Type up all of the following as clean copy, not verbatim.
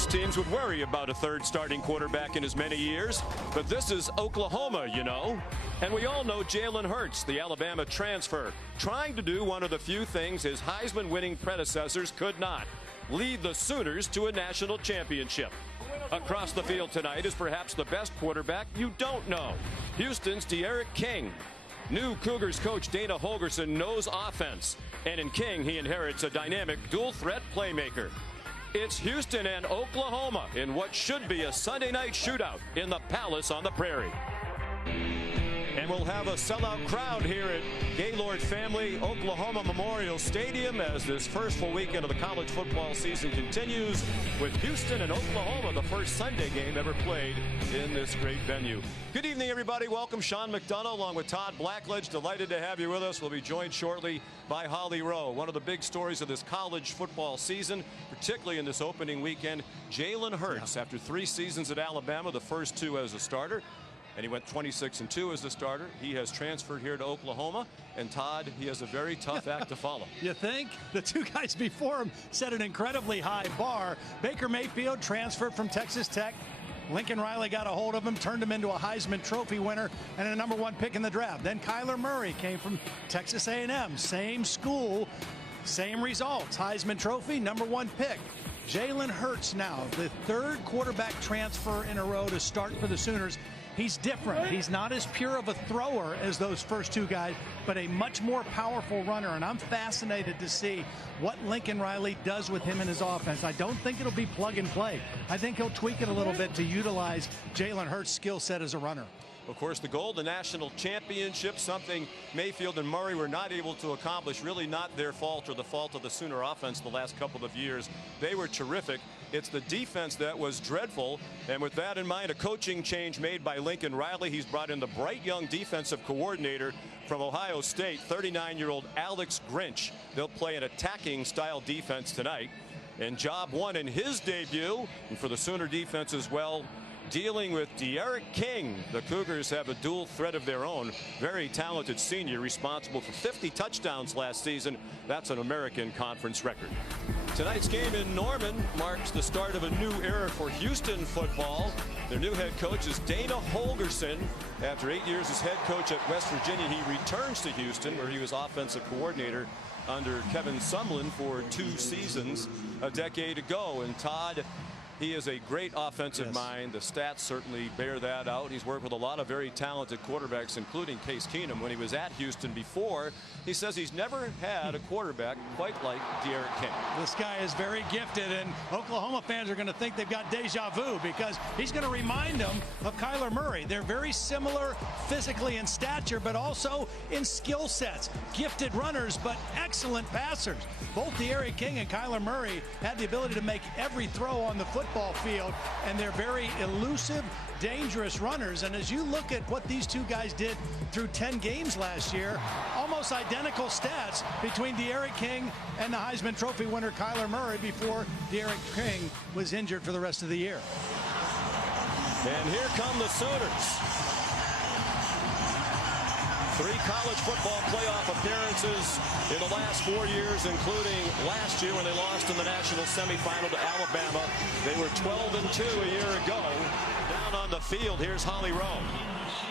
Most teams would worry about a third starting quarterback in as many years, but this is Oklahoma, you know. And we all know Jalen Hurts, the Alabama transfer, trying to do one of the few things his Heisman-winning predecessors could not: lead the Sooners to a national championship. Across the field tonight is perhaps the best quarterback you don't know, Houston's D'Eriq King. New Cougars coach Dana Holgorson knows offense, and in King he inherits a dynamic dual-threat playmaker. It's Houston and Oklahoma in what should be a Sunday night shootout in the Palace on the Prairie. And we'll have a sellout crowd here at Gaylord Family Oklahoma Memorial Stadium as this first full weekend of the college football season continues, with Houston and Oklahoma the first Sunday game ever played in this great venue. Good evening, everybody. Welcome. Sean McDonough along with Todd Blackledge. Delighted to have you with us. We'll be joined shortly by Holly Rowe. One of the big stories of this college football season, particularly in this opening weekend, Jalen Hurts, after 3 seasons at Alabama, the first 2 as a starter. And he went 26-2 as the starter. He has transferred here to Oklahoma. And Todd, he has a very tough act to follow. You think? The 2 guys before him set an incredibly high bar. Baker Mayfield transferred from Texas Tech. Lincoln Riley got a hold of him, turned him into a Heisman Trophy winner and a #1 pick in the draft. Then Kyler Murray came from Texas A&M. Same school, same results. Heisman Trophy, #1 pick. Jalen Hurts now, the 3rd quarterback transfer in a row to start for the Sooners. He's different. He's not as pure of a thrower as those first 2 guys, but a much more powerful runner. And I'm fascinated to see what Lincoln Riley does with him in his offense. I don't think it'll be plug and play. I think he'll tweak it a little bit to utilize Jalen Hurts' skill set as a runner. Of course, the goal, the national championship, something Mayfield and Murray were not able to accomplish. Really not their fault or the fault of the Sooner offense the last couple of years. They were terrific. It's the defense that was dreadful. And with that in mind, a coaching change made by Lincoln Riley. He's brought in the bright young defensive coordinator from Ohio State, 39-year-old Alex Grinch. They'll play an attacking style defense tonight. And job 1 in his debut, and for the Sooner defense as well, dealing with D'Eriq King. The Cougars have a dual threat of their own. Very talented senior, responsible for 50 touchdowns last season. That's an American Conference record. Tonight's game in Norman marks the start of a new era for Houston football. Their new head coach is Dana Holgorson. After 8 years as head coach at West Virginia, he returns to Houston, where he was offensive coordinator under Kevin Sumlin for 2 seasons a decade ago. And Todd, he is a great offensive mind. The stats certainly bear that out. He's worked with a lot of very talented quarterbacks, including Case Keenum. When he was at Houston before, he says he's never had a quarterback quite like D'Eriq King. This guy is very gifted, and Oklahoma fans are going to think they've got deja vu because he's going to remind them of Kyler Murray. They're very similar physically in stature, but also in skill sets. Gifted runners, but excellent passers. Both D'Eriq King and Kyler Murray had the ability to make every throw on the football field, and they're very elusive, dangerous runners. And as you look at what these 2 guys did through 10 games last year, almost identical stats between D'Eriq King and the Heisman Trophy winner Kyler Murray before D'Eriq King was injured for the rest of the year. And here come the Sooners. 3 college football playoff appearances in the last 4 years, including last year when they lost in the national semifinal to Alabama. They were 12-2 a year ago. Down on the field, here's Holly Rowe.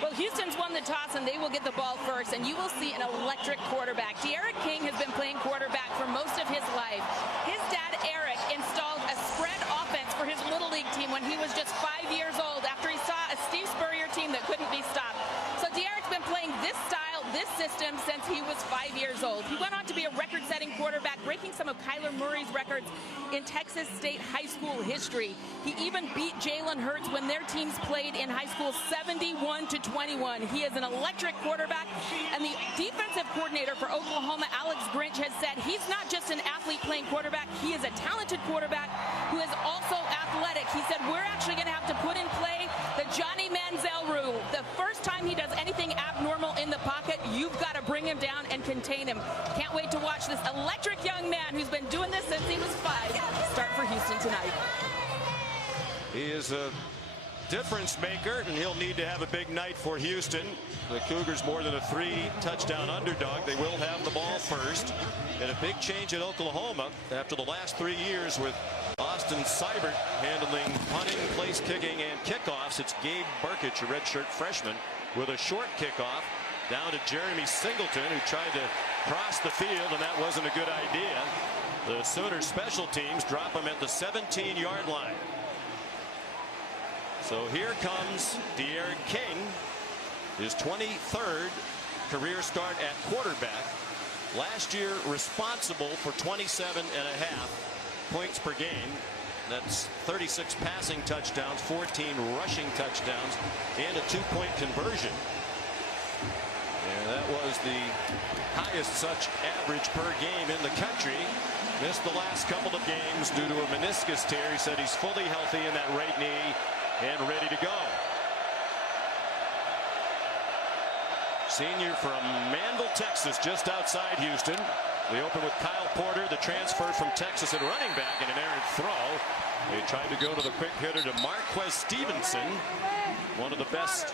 Well, Houston's won the toss, and they will get the ball first, and you will see an electric quarterback. D'Eriq King has been playing quarterback for most of his life. His dad, Eric, installed a spread offense for his Little League team when he was just 5 years old after he saw a Steve Spurrier team that couldn't be stopped. So D'Eric's been playing this style, this system, since he was 5 years old. He went on to be a record-setting quarterback, breaking some of Kyler Murray's records in Texas State high school history. He even beat Jalen Hurts when their teams played in high school 71-21. He is an electric quarterback, and the defensive coordinator for Oklahoma, Alex Grinch, has said he's not just an athlete playing quarterback, he is a talented quarterback who is also athletic. He said, we're actually going to have to put in play the Johnny Manziel rule. The first time he does anything abnormal in the pocket, you've got to bring him down and contain him. Can't wait to watch this electric young man who's been doing this since he was 5 start for Houston tonight. He is a difference maker, and he'll need to have a big night for Houston. The Cougars more than a 3-touchdown underdog. They will have the ball first. And a big change in Oklahoma after the last 3 years with Austin Seibert handling punting, place kicking, and kickoffs. It's Gabe Burkich, a redshirt freshman, with a short kickoff down to Jeremy Singleton, who tried to cross the field, and that wasn't a good idea. The Sooners special teams drop him at the 17-yard line. So here comes De'Aaron King, his 23rd career start at quarterback. Last year responsible for 27.5 points per game. That's 36 passing touchdowns, 14 rushing touchdowns, and a 2-point conversion. And that was the highest such average per game in the country. Missed the last couple of games due to a meniscus tear. He said he's fully healthy in that right knee and ready to go. Senior from Manville, Texas, just outside Houston. They open with Kyle Porter, the transfer from Texas at running back, and an errant throw. They tried to go to the quick hitter to Marquez Stevenson, one of the best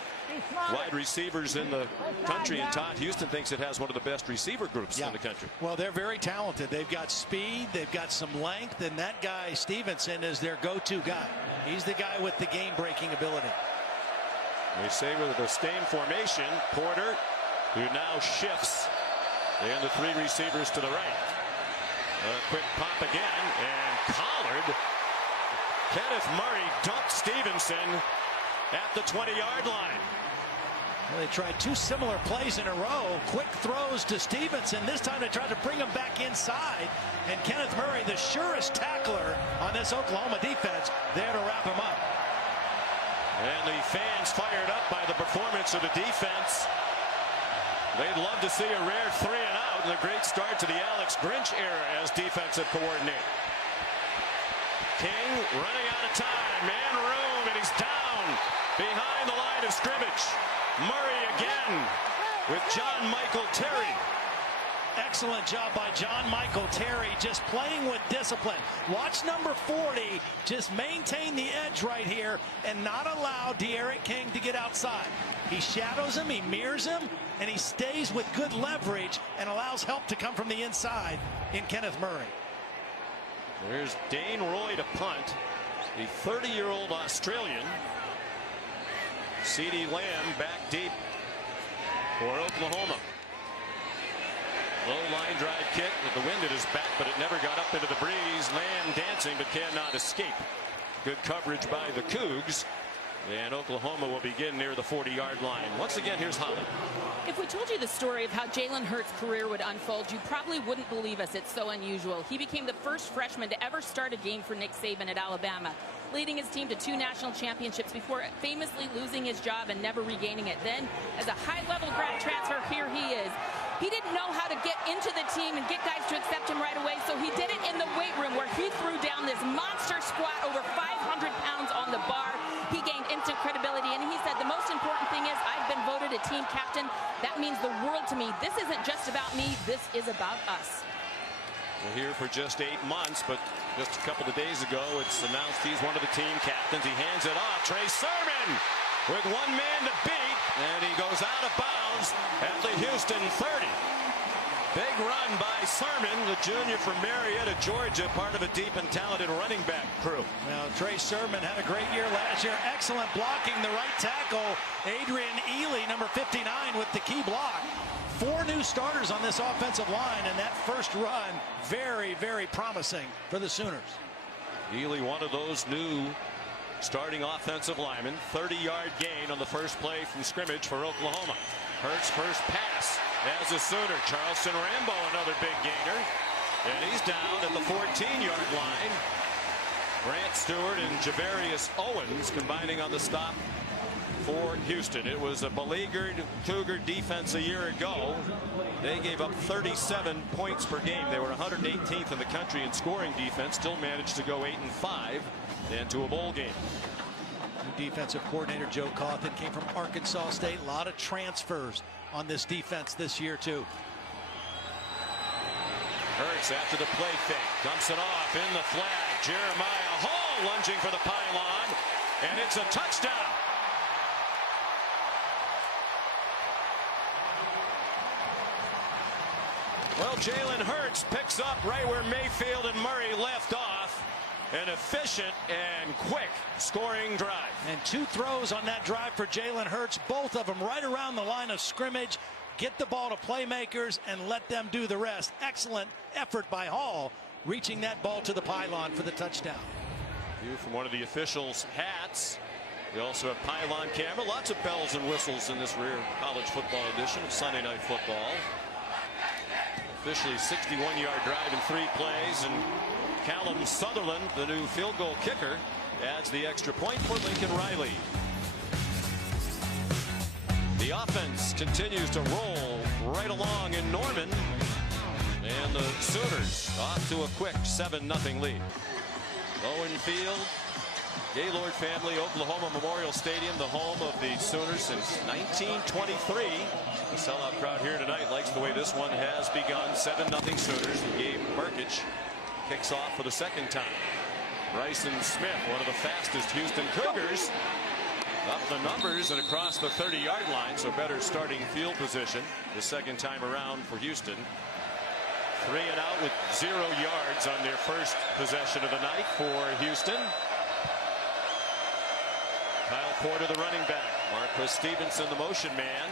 wide receivers in the country, and Todd Houston thinks it has one of the best receiver groups in the country. Well, they're very talented. They've got speed, they've got some length, and that guy Stevenson is their go-to guy. He's the guy with the game-breaking ability. They say with the same formation, Porter, who now shifts, and the three receivers to the right. A quick pop again, and collared. Kenneth Murray dumped Stevenson at the 20-yard line. Well, they tried two similar plays in a row. Quick throws to Stevenson. This time they tried to bring him back inside. And Kenneth Murray, the surest tackler on this Oklahoma defense, there to wrap him up. And the fans fired up by the performance of the defense. They'd love to see a rare 3-and-out and a great start to the Alex Grinch era as defensive coordinator. King running out of time, man room, and he's down behind the line of scrimmage. Murray again with John Michael Terry. Excellent job by John Michael Terry, just playing with discipline. Watch number 40 just maintain the edge right here and not allow De'Aaron King to get outside. He shadows him, he mirrors him, and he stays with good leverage and allows help to come from the inside in Kenneth Murray. There's Dane Roy to punt, the 30-year-old Australian. CeeDee Lamb back deep for Oklahoma. Low line drive kick with the wind at his back, but it never got up into the breeze. Lamb dancing but cannot escape. Good coverage by the Cougs. And Oklahoma will begin near the 40-yard line. Once again, here's Holly. If we told you the story of how Jalen Hurts' career would unfold, you probably wouldn't believe us. It's so unusual. He became the first freshman to ever start a game for Nick Saban at Alabama, leading his team to 2 national championships before famously losing his job and never regaining it. Then, as a high-level grad transfer, here he is. He didn't know how to get into the team and get guys to accept him right away, so he did it in the weight room where he threw down this monster squat over 500 pounds on the bar. He gained instant credibility, and he said the most important thing is I've been voted a team captain. That means the world to me. This isn't just about me. This is about us. We're here for just 8 months, but just a couple of days ago, it's announced he's one of the team captains. He hands it off. Trey Sermon with one man to beat, and he goes out of bounds at the Houston 30. Big run by Sermon, the junior from Marietta, Georgia, part of a deep and talented running back crew. Now, Trey Sermon had a great year last year. Excellent blocking, the right tackle. Adrian Ely, number 59, with the key block. 4 new starters on this offensive line, and that first run, very, very promising for the Sooners. Ely, one of those new starting offensive linemen. 30-yard gain on the first play from scrimmage for Oklahoma. Hurts' first pass as a Sooner. Charleston Rambo, another big gainer. And he's down at the 14-yard line. Grant Stewart and Javarius Owens combining on the stop for Houston. It was a beleaguered Cougar defense a year ago. They gave up 37 points per game. They were 118th in the country in scoring defense. Still managed to go 8-5 and to a bowl game. New defensive coordinator Joe Cawthon came from Arkansas State. A lot of transfers on this defense this year too. Hurts after the play fake, dumps it off in the flag. Jeremiah Hall lunging for the pylon, and it's a touchdown. Well, Jalen Hurts picks up right where Mayfield and Murray left off, an efficient and quick scoring drive. And 2 throws on that drive for Jalen Hurts, both of them right around the line of scrimmage. Get the ball to playmakers and let them do the rest. Excellent effort by Hall, reaching that ball to the pylon for the touchdown. View from one of the officials' hats. We also have pylon camera. Lots of bells and whistles in this rare college football edition of Sunday Night Football. Officially 61-yard drive in 3 plays, and Callum Sutherland, the new field goal kicker, adds the extra point for Lincoln Riley. The offense continues to roll right along in Norman, and the Sooners off to a quick 7-0 lead. Owen Field, Gaylord family, Oklahoma Memorial Stadium, the home of the Sooners since 1923. The sellout crowd here tonight likes the way this one has begun. 7-0 Sooners. Gabe Burkich kicks off for the second time. Bryson Smith, one of the fastest Houston Cougars, up the numbers and across the 30-yard line, so better starting field position the second time around for Houston. 3 and out with 0 yards on their first possession of the night for Houston. Kyle Porter, the running back. Marquis Stevenson, the motion man.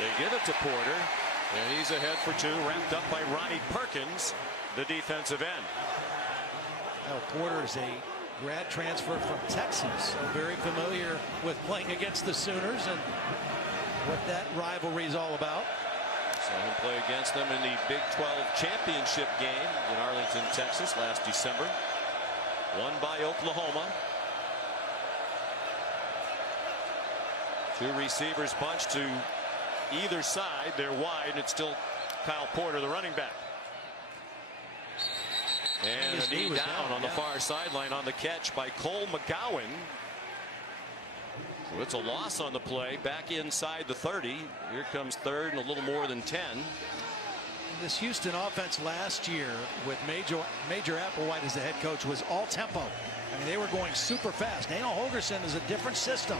They give it to Porter, and he's ahead for 2, wrapped up by Ronnie Perkins, the defensive end. Well, Porter is a grad transfer from Texas, so very familiar with playing against the Sooners and what that rivalry is all about. Saw him play against them in the Big 12 championship game in Arlington, Texas last December. Won by Oklahoma. 2 receivers bunched to either side. They're wide, and it's still Kyle Porter, the running back. And a knee down on the far sideline on the catch by Cole McGowan. So it's a loss on the play, back inside the 30. Here comes 3rd and a little more than 10. This Houston offense last year with Major Applewhite as the head coach was all tempo. I mean, they were going super fast. Dana Holgorson is a different system.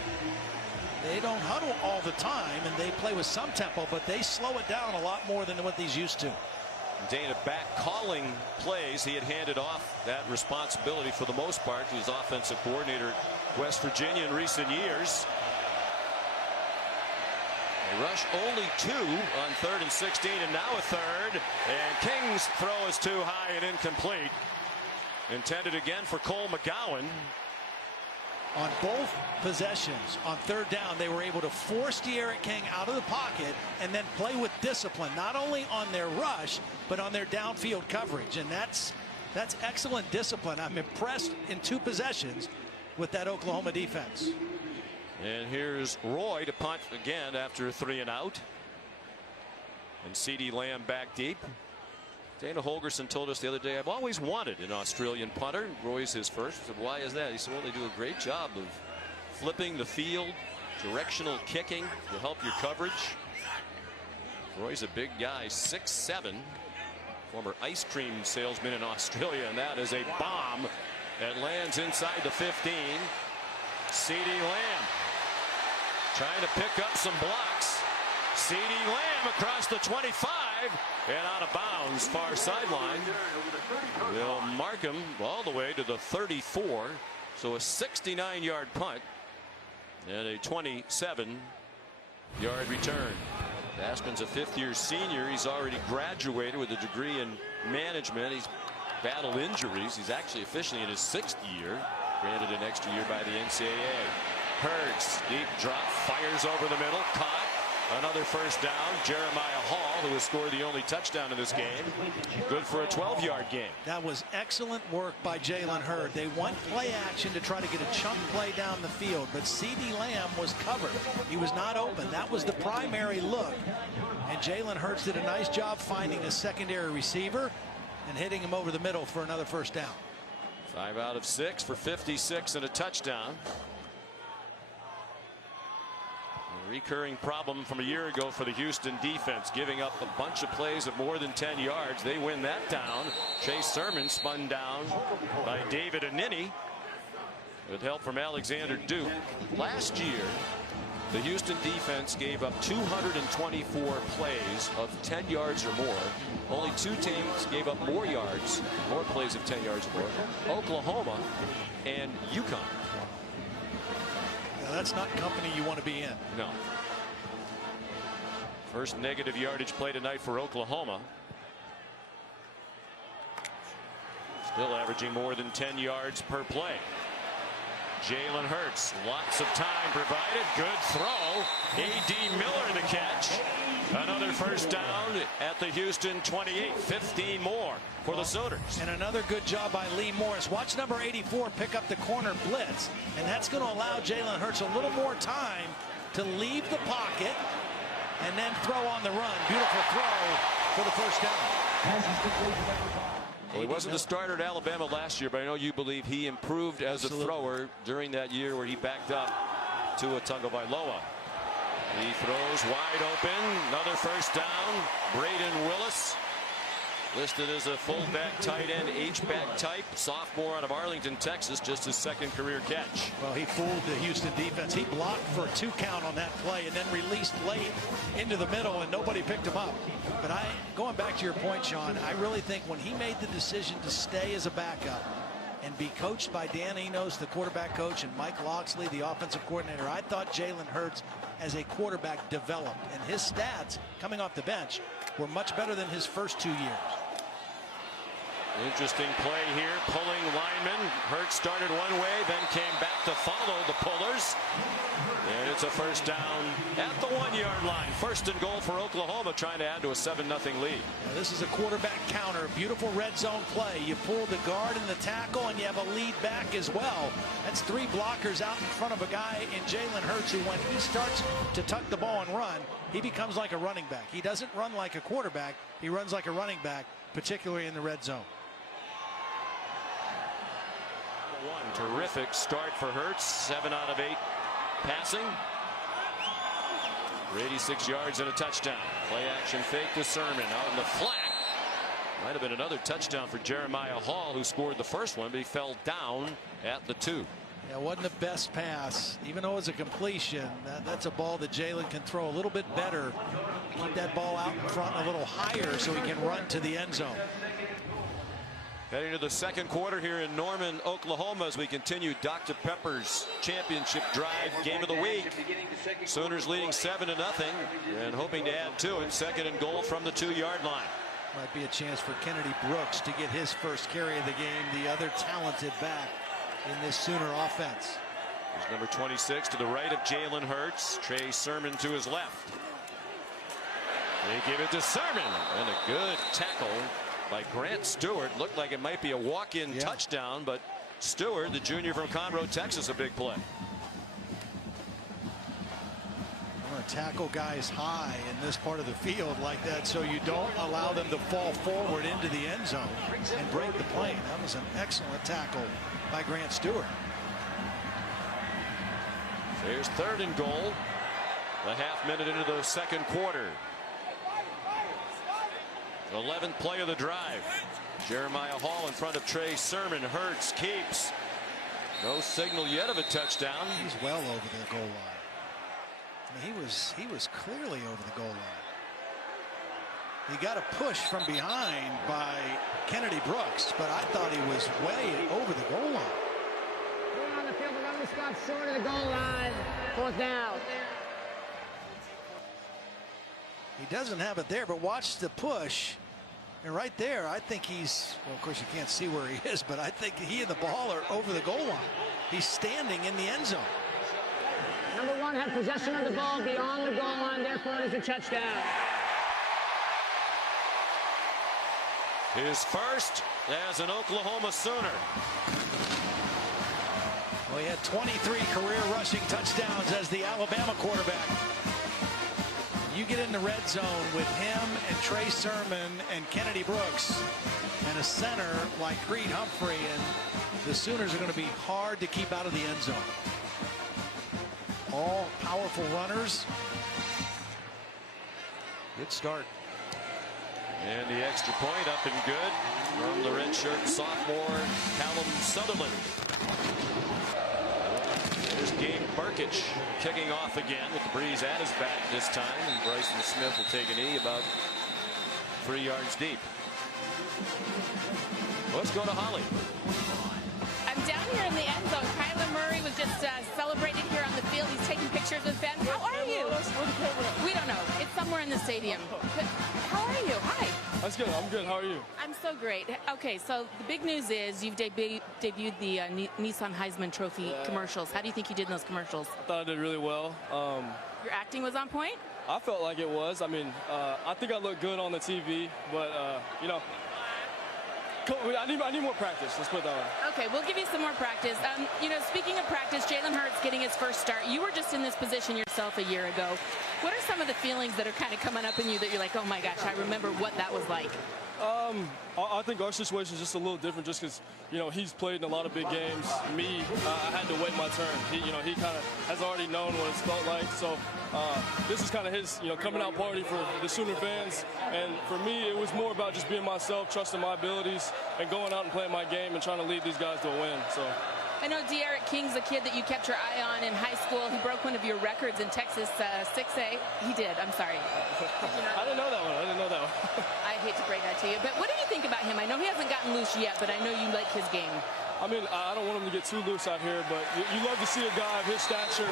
They don't huddle all the time, and they play with some tempo, but they slow it down a lot more than what these used to. Dana back calling plays. He had handed off that responsibility for the most part to his offensive coordinator at West Virginia in recent years. They rush only 2 on 3rd and 16, and now a 3rd. And King's throw is too high and incomplete. Intended again for Cole McGowan. On both possessions on 3rd down, they were able to force De'Aaron King out of the pocket and then play with discipline, not only on their rush, but on their downfield coverage. And that's excellent discipline. I'm impressed in 2 possessions with that Oklahoma defense. And here's Roy to punt again after a 3 and out. And CeeDee Lamb back deep. Dana Holgorson told us the other day, I've always wanted an Australian punter. Roy's his first. I said, why is that? He said, well, they do a great job of flipping the field, directional kicking to help your coverage. Roy's a big guy, 6'7", former ice cream salesman in Australia, and that is a bomb that lands inside the 15. CeeDee Lamb trying to pick up some blocks. CeeDee Lamb across the 25 and out of bounds, far sideline. They'll mark him all the way to the 34. So a 69-yard punt and a 27-yard return. Aspen's a 5th-year senior. He's already graduated with a degree in management. He's battled injuries. He's actually officially in his 6th year, granted an extra year by the NCAA. Hurts, deep drop, fires over the middle, caught. Another first down. Jeremiah Hall, who has scored the only touchdown in this game. Good for a 12-yard game. That was excellent work by Jalen Hurts. They want play action to try to get a chunk play down the field, but CeeDee Lamb was covered. He was not open. That was the primary look. And Jalen Hurts did a nice job finding a secondary receiver and hitting him over the middle for another first down. 5 out of 6 for 56 and a touchdown. A recurring problem from a year ago for the Houston defense, giving up a bunch of plays of more than 10 yards. They win that down. Chase Sermon spun down by David Anini with help from Alexander Duke. Last year, The Houston defense gave up 224 plays of 10 yards or more. Only 2 teams gave up more yards, more plays of 10 yards or more. Oklahoma and UConn. Now, that's not company you want to be in. No. First negative yardage play tonight for Oklahoma. Still averaging more than 10 yards per play. Jalen Hurts, lots of time provided. Good throw. A.D. Miller in the catch. Another first down at the Houston 28. 15 more for the Sooners. And another good job by Lee Morris. Watch number 84 pick up the corner blitz. And that's going to allow Jalen Hurts a little more time to leave the pocket and then throw on the run. Beautiful throw for the first down. Well, he wasn't the starter at Alabama last year, but I know you believe he improved as a thrower during that year where he backed up Tua Tagovailoa. He throws wide open. Another first down. Braden Willis, listed as a fullback, tight end, H-back type, sophomore out of Arlington, Texas, just his second career catch. Well, he fooled the Houston defense. He blocked for a 2 count on that play and then released late into the middle, and nobody picked him up. But going back to your point, Sean, I really think when he made the decision to stay as a backup and be coached by Dan Enos, the quarterback coach, and Mike Locksley, the offensive coordinator, I thought Jalen Hurts as a quarterback developed, and his stats coming off the bench were much better than his first 2 years. Interesting play here, pulling lineman. Hurts started one way, then came back to follow the pullers. And it's a first down at the 1-yard line. First and goal for Oklahoma, trying to add to a 7-0 lead. Now, this is a quarterback counter. Beautiful red zone play. You pull the guard and the tackle, and you have a lead back as well. That's 3 blockers out in front of a guy in Jalen Hurts, who when he starts to tuck the ball and run, he becomes like a running back. He doesn't run like a quarterback. He runs like a running back, particularly in the red zone. Terrific start for Hurts. 7 out of 8 passing for 86 yards and a touchdown. Play action fake to Sermon out in the flat. Might have been another touchdown for Jeremiah Hall, who scored the first one, but he fell down at the 2. Yeah, it wasn't the best pass, even though it's a completion. That's a ball that Jalen can throw a little bit better. Keep that ball out in front a little higher so he can run to the end zone. Heading to the second quarter here in Norman, Oklahoma, as we continue Dr. Pepper's championship drive game of the week. Sooners leading 7-0 and hoping to add to it. Second and goal from the 2-yard line. Might be a chance for Kennedy Brooks to get his first carry of the game, the other talented back in this Sooner offense. There's number 26 to the right of Jalen Hurts. Trey Sermon to his left. They give it to Sermon, and a good tackle by Grant Stewart. Looked like it might be a walk-in touchdown, but Stewart, the junior from Conroe, Texas, a big play. I want to tackle guys high in this part of the field like that so you don't allow them to fall forward into the end zone and break the plane. That was an excellent tackle by Grant Stewart. There's third and goal. A half minute into the second quarter. 11th play of the drive. Jeremiah Hall in front of Trey Sermon. Hurts keeps. No signal yet of a touchdown. He's well over the goal line. I mean, he was clearly over the goal line. He got a push from behind by Kennedy Brooks, but I thought he was way over the goal line. Going on the field, the running spot short of the goal line. 4th down. He doesn't have it there, but watch the push. And right there, I think he's, well, of course, you can't see where he is, but I think he and the ball are over the goal line. He's standing in the end zone. Number 1 had possession of the ball beyond the goal line, therefore it is a touchdown. His first as an Oklahoma Sooner. Well, he had 23 career rushing touchdowns as the Alabama quarterback. You get in the red zone with him and Trey Sermon and Kennedy Brooks and a center like Creed Humphrey, and the Sooners are going to be hard to keep out of the end zone. All powerful runners. Good start. And the extra point up and good from the redshirt sophomore Callum Sutherland. There's Gabe Burkich kicking off again with the breeze at his back this time, and Bryson Smith will take a knee about 3 yards deep. Let's go to Holly. I'm down here in the end zone. Kyler Murray was just celebrated here on the field. He's taking pictures with fans. How are you? We don't know. It's somewhere in the stadium. But how are you? Hi. That's good. I'm good. How are you? I'm so great. Okay, so the big news is you've debuted the Nissan Heisman Trophy commercials. How do you think you did in those commercials? I thought I did really well. Your acting was on point? I felt like it was. I mean, I think I looked good on the TV, but, you know, I need more practice. Let's put it that way. Okay, we'll give you some more practice. You know, speaking of practice, Jalen Hurts getting his first start. You were just in this position yourself a year ago. What are some of the feelings that are kind of coming up in you that you're like, oh my gosh, I remember what that was like? I think our situation is just a little different just because, you know, he's played in a lot of big games. Me, I had to wait my turn. He kind of has already known what it's felt like. So this is kind of his, coming out party for the Sooner fans. And for me, it was more about just being myself, trusting my abilities, and going out and playing my game and trying to lead these guys to a win. So. I know De'Aaron King's a kid that you kept your eye on in high school. He broke one of your records in Texas 6A. He did. I'm sorry. I didn't know that one. I hate to break that to you. But what do you think about him? I know he hasn't gotten loose yet, but I know you like his game. I mean, I don't want him to get too loose out here, but you love to see a guy of his stature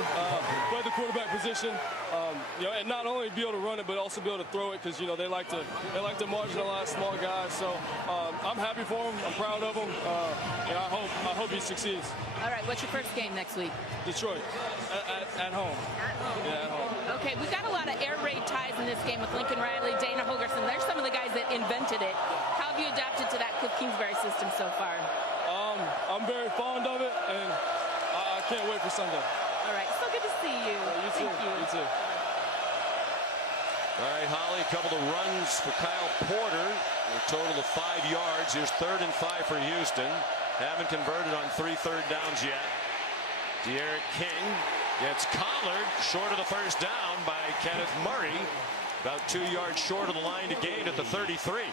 play the quarterback position, and not only be able to run it, but also be able to throw it because they like to marginalize small guys. So I'm happy for him. I'm proud of him, and I hope he succeeds. All right, what's your first game next week? Detroit, at home. Yeah, at home. Okay, we've got a lot of air raid ties in this game with Lincoln Riley, Dana Holgorson. They're some of the guys that invented it. How have you adapted to that Cliff Kingsbury system so far? I'm very fond of it, and I can't wait for Sunday. All right, so good to see you. You too. You too. All right, Holly, a couple of runs for Kyle Porter. A total of 5 yards. Here's 3rd and 5 for Houston. Haven't converted on 3 third downs yet. De'Aaron King gets collared short of the first down by Kenneth Murray. About 2 yards short of the line to gain at the 33.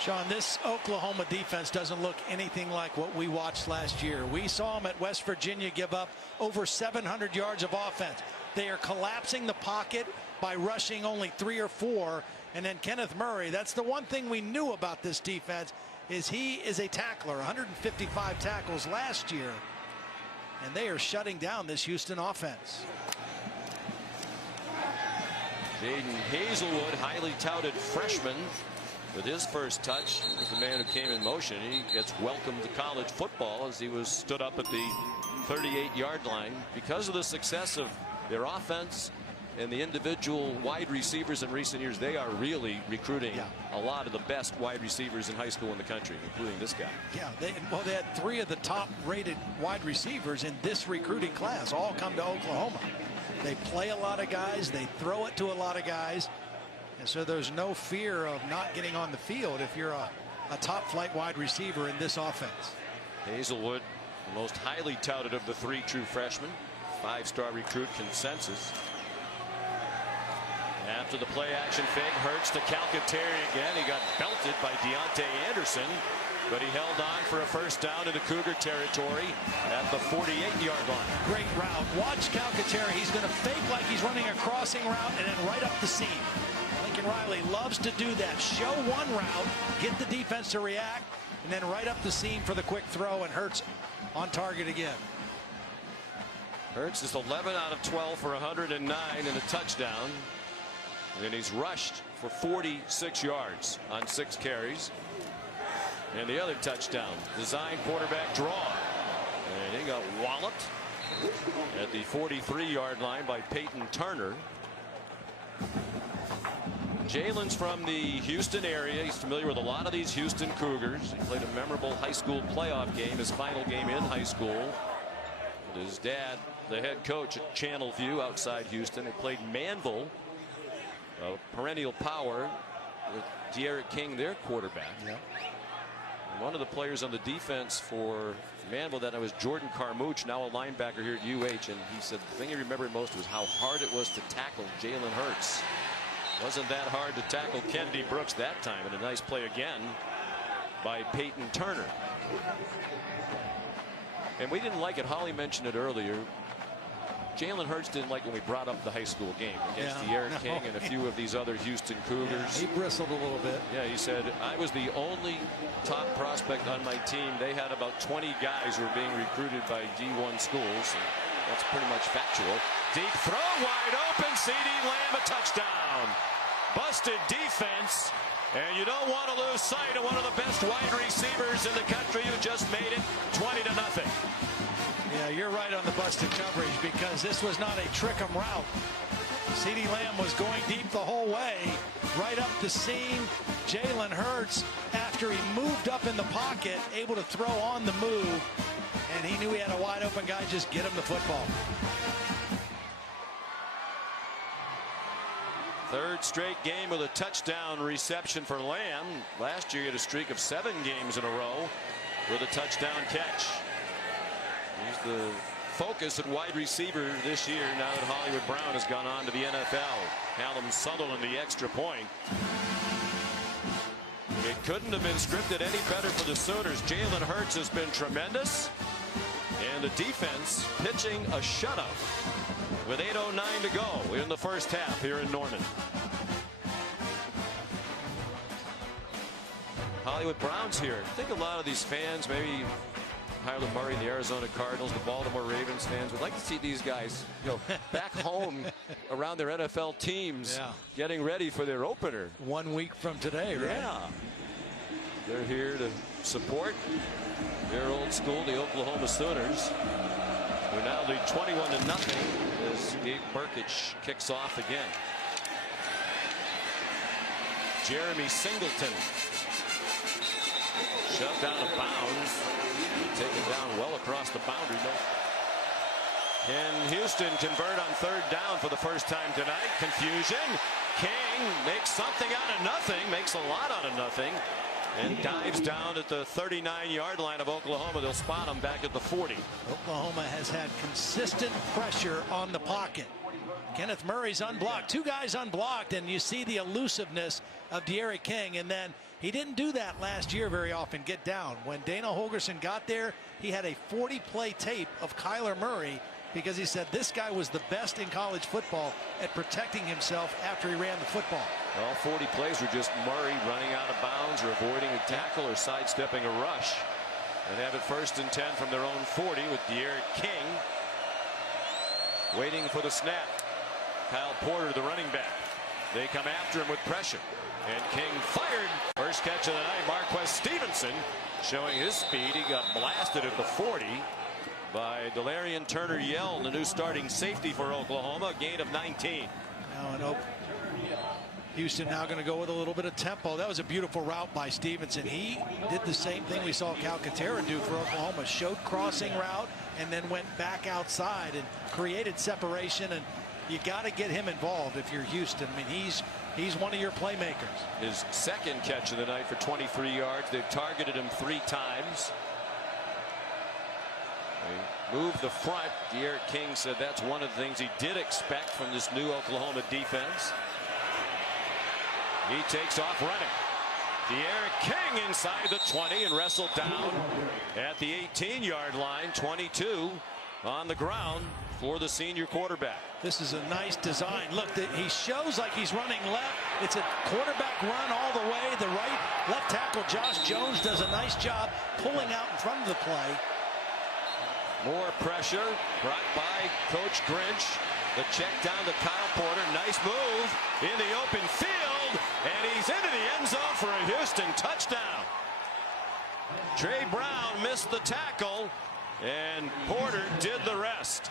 Sean, this Oklahoma defense doesn't look anything like what we watched last year. We saw them at West Virginia give up over 700 yards of offense. They are collapsing the pocket by rushing only 3 or 4. And then Kenneth Murray, that's the one thing we knew about this defense, is he is a tackler. 155 tackles last year. And they are shutting down this Houston offense. Jaden Hazelwood, highly touted freshman, with his first touch as the man who came in motion. He gets welcomed to college football as he was stood up at the 38-yard line. Because of the success of their offense and the individual wide receivers in recent years, they are really recruiting a lot of the best wide receivers in high school in the country, including this guy. Yeah, they had 3 of the top-rated wide receivers in this recruiting class all come to Oklahoma. They play a lot of guys. They throw it to a lot of guys. And so there's no fear of not getting on the field if you're a top-flight wide receiver in this offense. Hazelwood, the most highly touted of the 3 true freshmen. 5-star recruit consensus. After the play-action fake, Hurts to Calcaterri again. He got belted by Deontay Anderson, but he held on for a first down into Cougar territory at the 48-yard line. Great route. Watch Calcaterri. He's going to fake like he's running a crossing route and then right up the seam. Lincoln Riley loves to do that. Show one route, get the defense to react, and then right up the seam for the quick throw, and Hurts on target again. Hurts is 11 out of 12 for 109 and a touchdown. And he's rushed for 46 yards on 6 carries. And the other touchdown, design quarterback draw. And he got walloped at the 43-yard line by Peyton Turner. Jalen's from the Houston area. He's familiar with a lot of these Houston Cougars. He played a memorable high school playoff game, his final game in high school. With his dad, the head coach at Channel View outside Houston. They played Manville, a perennial power, with De'Aaron King, their quarterback. Yeah. And one of the players on the defense for Manville that was Jordan Carmouche, now a linebacker here at UH, and he said the thing he remembered most was how hard it was to tackle Jalen Hurts. Wasn't that hard to tackle Kennedy Brooks that time, and a nice play again by Peyton Turner. And we didn't like it. Holly mentioned it earlier. Jalen Hurts didn't like when we brought up the high school game against Eric King and a few of these other Houston Cougars. He bristled a little bit. Yeah, he said, I was the only top prospect on my team. They had about 20 guys who were being recruited by D1 schools. And that's pretty much factual. Deep throw, wide open. CeeDee Lamb, a touchdown. Busted defense. And you don't want to lose sight of one of the best wide receivers in the country who just made it 20-0. Yeah, you're right on the busted coverage because this was not a trick 'em route. CeeDee Lamb was going deep the whole way, right up the seam. Jalen Hurts, after he moved up in the pocket, able to throw on the move, and he knew he had a wide open guy, just get him the football. Third straight game with a touchdown reception for Lamb. Last year he had a streak of 7 games in a row with a touchdown catch. He's the focus at wide receiver this year now that Hollywood Brown has gone on to the NFL. Callum Sutherland the extra point. It couldn't have been scripted any better for the Sooners. Jalen Hurts has been tremendous. And the defense pitching a shutout with 8:09 to go in the first half here in Norman. Hollywood Brown's here. I think a lot of these fans, maybe Kyler Murray and the Arizona Cardinals, the Baltimore Ravens fans, would like to see these guys, back home around their NFL teams, getting ready for their opener. 1 week from today, right? Yeah. They're here to support their old school, the Oklahoma Sooners, who now lead 21-0 as Gabe Burkich kicks off again. Jeremy Singleton shoved out of bounds. Taken down well across the boundary. Can Houston convert on third down for the first time tonight? Confusion. King makes something out of nothing, makes a lot out of nothing, and dives down at the 39-yard line of Oklahoma. They'll spot him back at the 40. Oklahoma has had consistent pressure on the pocket. Kenneth Murray's unblocked. 2 guys unblocked, and you see the elusiveness of D'Eriq King. And then he didn't do that last year very often, get down. When Dana Holgorson got there, he had a 40-play tape of Kyler Murray because he said this guy was the best in college football at protecting himself after he ran the football. All 40 plays were just Murray running out of bounds or avoiding a tackle or sidestepping a rush. And have it 1st and 10 from their own 40 with D'Eriq King waiting for the snap. Kyle Porter, the running back. They come after him with pressure. And King fired. First catch of the night, Marquez Stevenson showing his speed. He got blasted at the 40 by Delarian Turner-Yell, the new starting safety for Oklahoma. Gain of 19. Now Houston now going to go with a little bit of tempo. That was a beautiful route by Stevenson. He did the same thing we saw Calcaterra do for Oklahoma. Showed crossing route and then went back outside and created separation. And you got to get him involved if you're Houston. I mean, he's one of your playmakers. His second catch of the night for 23 yards. They've targeted him 3 times. They moved the front. D'Eriq King said that's one of the things he did expect from this new Oklahoma defense. He takes off running. D'Eriq King inside the 20 and wrestled down at the 18-yard line. 22 on the ground for the senior quarterback. This is a nice design. Look, he shows like he's running left. It's a quarterback run all the way. The left tackle Josh Jones does a nice job pulling out in front of the play. More pressure brought by Coach Grinch. The check down to Kyle Porter. Nice move in the open field. And he's into the end zone for a Houston touchdown. Trey Brown missed the tackle. And Porter did the rest.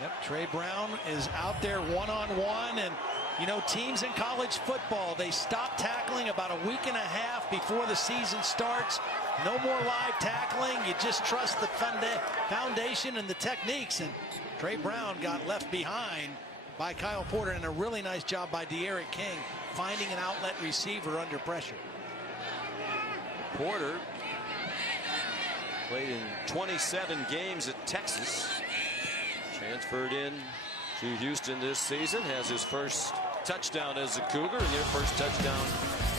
Yep, Trey Brown is out there one-on-one. And, you know, teams in college football, they stop tackling about a week and a half before the season starts. No more live tackling. You just trust the foundation and the techniques. And Trey Brown got left behind by Kyle Porter, and a really nice job by D'Eriq King finding an outlet receiver under pressure. Porter played in 27 games at Texas. Transferred in to Houston this season. Has his first touchdown as a Cougar and their first touchdown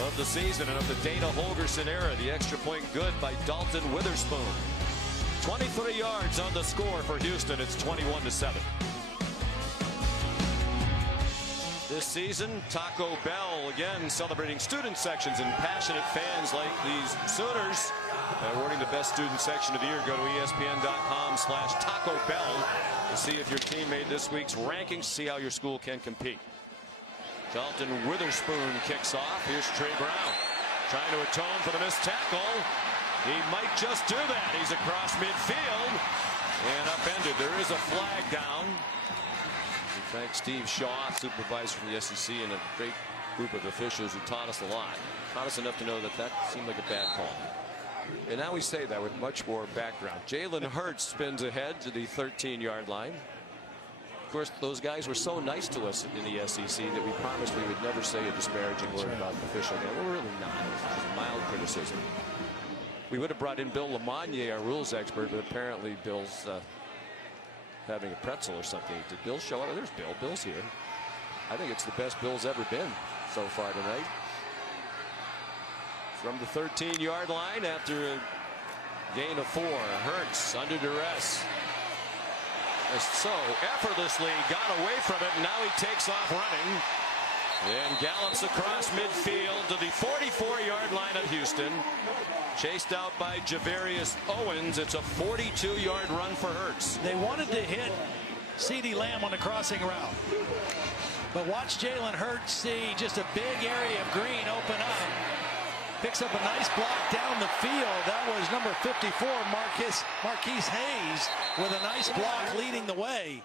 of the season and of the Dana Holgorson era. The extra point good by Dalton Witherspoon. 23 yards on the score for Houston. It's 21-7. This season, Taco Bell again celebrating student sections and passionate fans like these Sooners. Awarding the best student section of the year. Go to ESPN.com/Taco Bell to see if your team made this week's rankings. See how your school can compete. Dalton Witherspoon kicks off. Here's Trey Brown trying to atone for the missed tackle. He might just do that. He's across midfield and upended. There is a flag down. We thank Steve Shaw, supervisor from the SEC, and a great group of officials who taught us a lot. Taught us enough to know that that seemed like a bad call. And now we say that with much more background. Jalen Hurts spins ahead to the 13-yard line. Of course, those guys were so nice to us in the SEC that we promised we would never say a disparaging word about the official game. Well, we're really not. It's just mild criticism. We would have brought in Bill LeMonnier, our rules expert, but apparently Bill's having a pretzel or something. Did Bill show up? Oh, there's Bill. Bill's here. I think it's the best Bill's ever been so far tonight. From the 13-yard line after a gain of 4. Hurts under duress. So effortlessly got away from it, and now he takes off running and gallops across midfield to the 44-yard line of Houston. Chased out by Javarius Owens. It's a 42-yard run for Hurts. They wanted to hit CeeDee Lamb on the crossing route. But watch Jalen Hurts see just a big area of green open up. Picks up a nice block down the field. That was number 54, Marquise Hayes, with a nice block leading the way.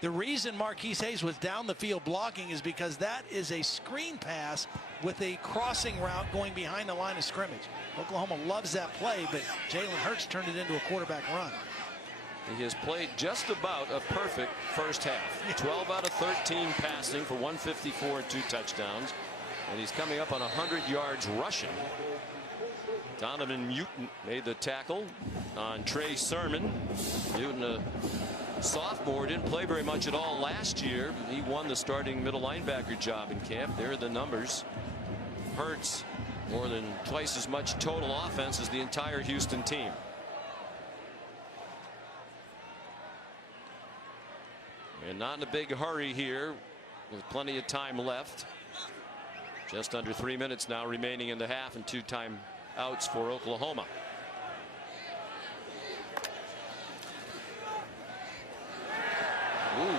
The reason Marquise Hayes was down the field blocking is because that is a screen pass with a crossing route going behind the line of scrimmage. Oklahoma loves that play, but Jalen Hurts turned it into a quarterback run. He has played just about a perfect first half. 12 out of 13 passing for 154 and 2 touchdowns. And he's coming up on 100 yards rushing. Donovan Mutant made the tackle on Trey Sermon. Mutant, a sophomore, didn't play very much at all last year. He won the starting middle linebacker job in camp. There are the numbers. Hurts more than twice as much total offense as the entire Houston team. And not in a big hurry here with plenty of time left. Just under 3 minutes now remaining in the half and 2 timeouts for Oklahoma. Ooh,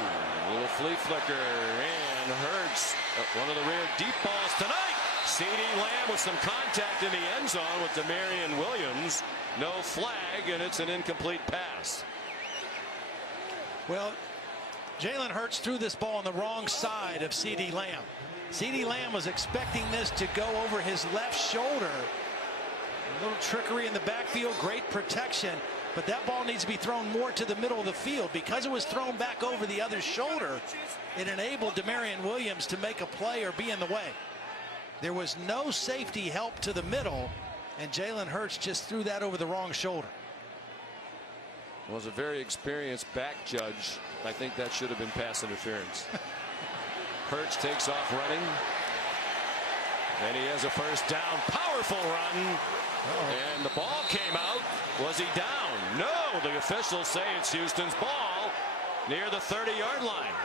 little flea flicker, and Hurts one of the rare deep balls tonight. CeeDee Lamb with some contact in the end zone with Demarion Williams. No flag, and it's an incomplete pass. Well, Jalen Hurts threw this ball on the wrong side of CeeDee Lamb. CeeDee Lamb was expecting this to go over his left shoulder. A little trickery in the backfield, great protection, but that ball needs to be thrown more to the middle of the field. Because it was thrown back over the other shoulder, it enabled Demarion Williams to make a play or be in the way. There was no safety help to the middle, and Jalen Hurts just threw that over the wrong shoulder. Was a very experienced back judge. I think that should have been pass interference. Hurts takes off running, and he has a first down. Powerful run, and the ball came out. Was he down? No, the officials say it's Houston's ball near the 30-yard line.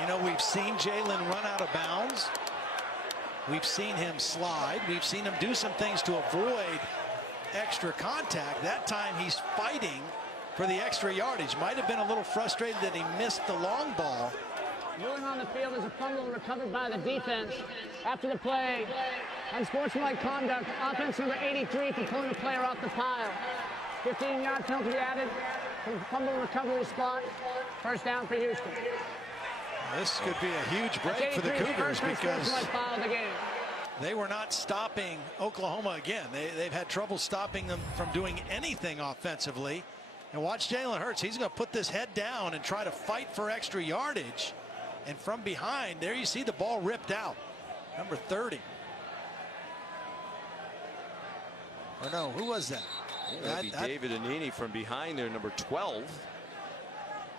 You know, we've seen Jalen run out of bounds. We've seen him slide. We've seen him do some things to avoid extra contact. That time he's fighting for the extra yardage. Might have been a little frustrated that he missed the long ball. Moving on the field is a fumble recovered by the defense. After the play, unsportsmanlike conduct, offense number 83 for pulling a player off the pile. 15-yard penalty added from the fumble recovery spot. First down for Houston. This could be a huge break for the Cougars because they were not stopping Oklahoma again. They've had trouble stopping them from doing anything offensively. And watch Jalen Hurts. He's going to put this head down and try to fight for extra yardage. And from behind, there you see the ball ripped out. Number 30. Or no, who was that? That'd be David Anini from behind there, number 12.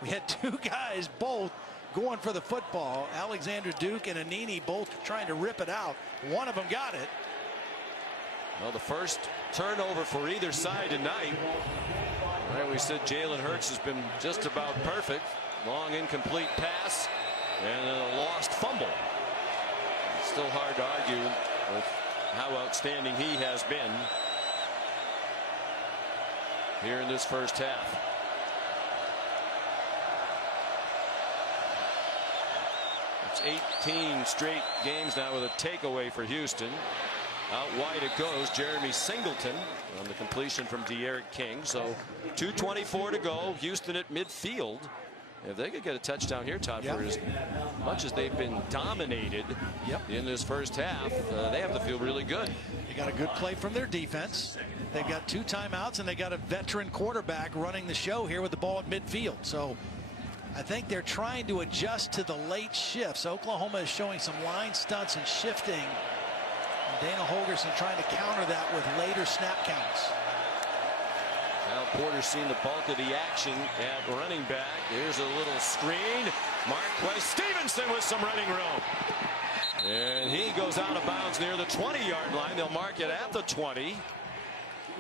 We had 2 guys both going for the football. Alexander Duke and Anini both trying to rip it out. One of them got it. Well, the first turnover for either side tonight. Right, we said Jalen Hurts has been just about perfect. Long incomplete pass and a lost fumble. It's still hard to argue with how outstanding he has been here in this first half. It's 18 straight games now with a takeaway for Houston. Out wide it goes. Jeremy Singleton on the completion from De'Aaron King. So 2:24 to go. Houston at midfield. If they could get a touchdown here, Todd, for as much as they've been dominated in this first half, they have to feel really good. They got a good play from their defense. They've got 2 timeouts, and they got a veteran quarterback running the show here with the ball at midfield. So I think they're trying to adjust to the late shifts. Oklahoma is showing some line stunts and shifting. And Dana Holgorson trying to counter that with later snap counts. Now Porter's seen the bulk of the action at running back. Here's a little screen. Marquez Stevenson with some running room. And he goes out of bounds near the 20-yard line. They'll mark it at the 20.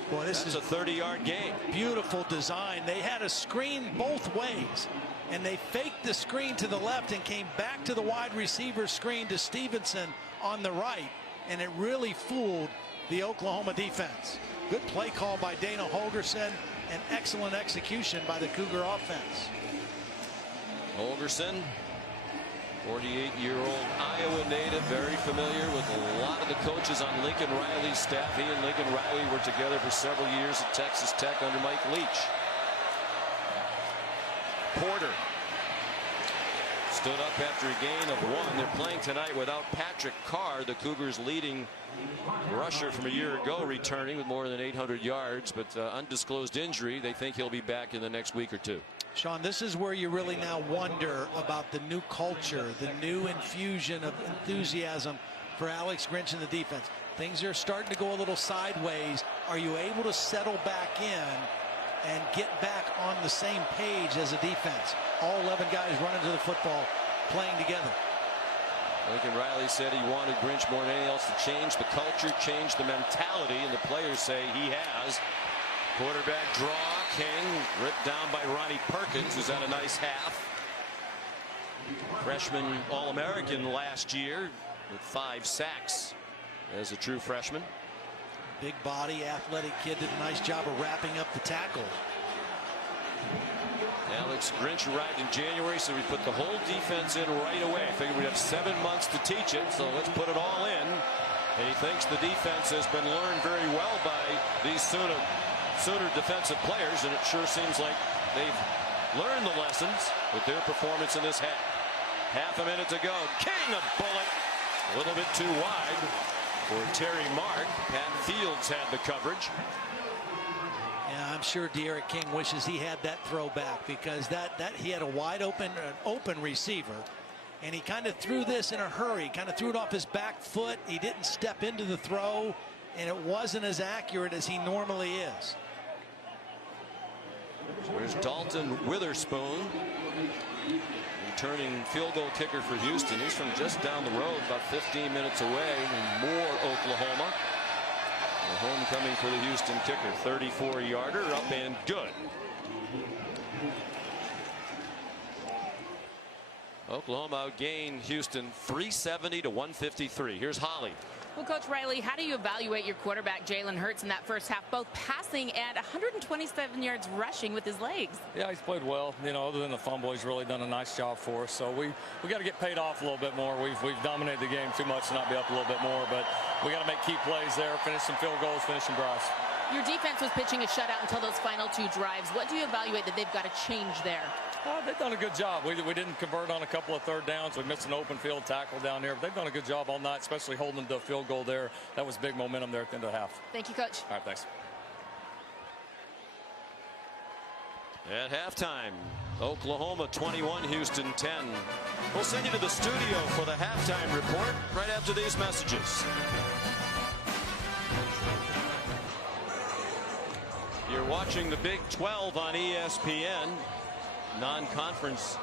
Boy, this is a 30-yard gain. Beautiful design. They had a screen both ways, and they faked the screen to the left and came back to the wide receiver screen to Stevenson on the right, and it really fooled the Oklahoma defense. Good play call by Dana Holgorson and excellent execution by the Cougar offense. Holgorson, 48-year-old Iowa native, very familiar with a lot of the coaches on Lincoln Riley's staff. He and Lincoln Riley were together for several years at Texas Tech under Mike Leach. Porter stood up after a gain of 1. They're playing tonight without Patrick Carr, the Cougars' leading rusher from a year ago, returning with more than 800 yards, but undisclosed injury. They think he'll be back in the next week or 2. Sean, this is where you really now wonder about the new culture, the new infusion of enthusiasm for Alex Grinch and the defense. Things are starting to go a little sideways. Are you able to settle back in and get back on the same page as a defense? All 11 guys running to the football, playing together. Lincoln Riley said he wanted Grinch more than anything else to change the culture, change the mentality, and the players say he has. Quarterback draw, King ripped down by Ronnie Perkins, who's had a nice half. Freshman All-American last year with 5 sacks as a true freshman. Big body, athletic kid, did a nice job of wrapping up the tackle. Alex Grinch arrived in January, so we put the whole defense in right away. Figured we'd have 7 months to teach it, so let's put it all in. And he thinks the defense has been learned very well by these Sooner defensive players, and it sure seems like they've learned the lessons with their performance in this half. Half a minute to go. King, a bullet. A little bit too wide for Terry Mark. Pat Fields had the coverage. Yeah, I'm sure De'Aaron King wishes he had that throw back, because that he had a wide open receiver, and he kind of threw this in a hurry, kind of threw it off his back foot. He didn't step into the throw, and it wasn't as accurate as he normally is. There's Dalton Witherspoon, returning field goal kicker for Houston. He's from just down the road, about 15 minutes away in Moore, Oklahoma. The homecoming for the Houston kicker. 34-yarder, up and good. Oklahoma outgained Houston 370 to 153. Here's Holly. Well, Coach Riley, how do you evaluate your quarterback Jalen Hurts in that first half, both passing and 127 yards rushing with his legs? Yeah, he's played well. You know, other than the fumble, he's really done a nice job for us. So we got to get paid off a little bit more. We've dominated the game too much to not be up a little bit more, but we got to make key plays there, finish some field goals, finish some drives. Your defense was pitching a shutout until those final 2 drives. What do you evaluate that they've got to change there? They've done a good job. We didn't convert on a couple of third downs. We missed an open field tackle down there. But they've done a good job all night, especially holding the field goal there. That was big momentum there at the end of the half. Thank you, Coach. All right, thanks. At halftime, Oklahoma 21, Houston 10. We'll send you to the studio for the halftime report right after these messages. You're watching the Big 12 on ESPN. Non-conference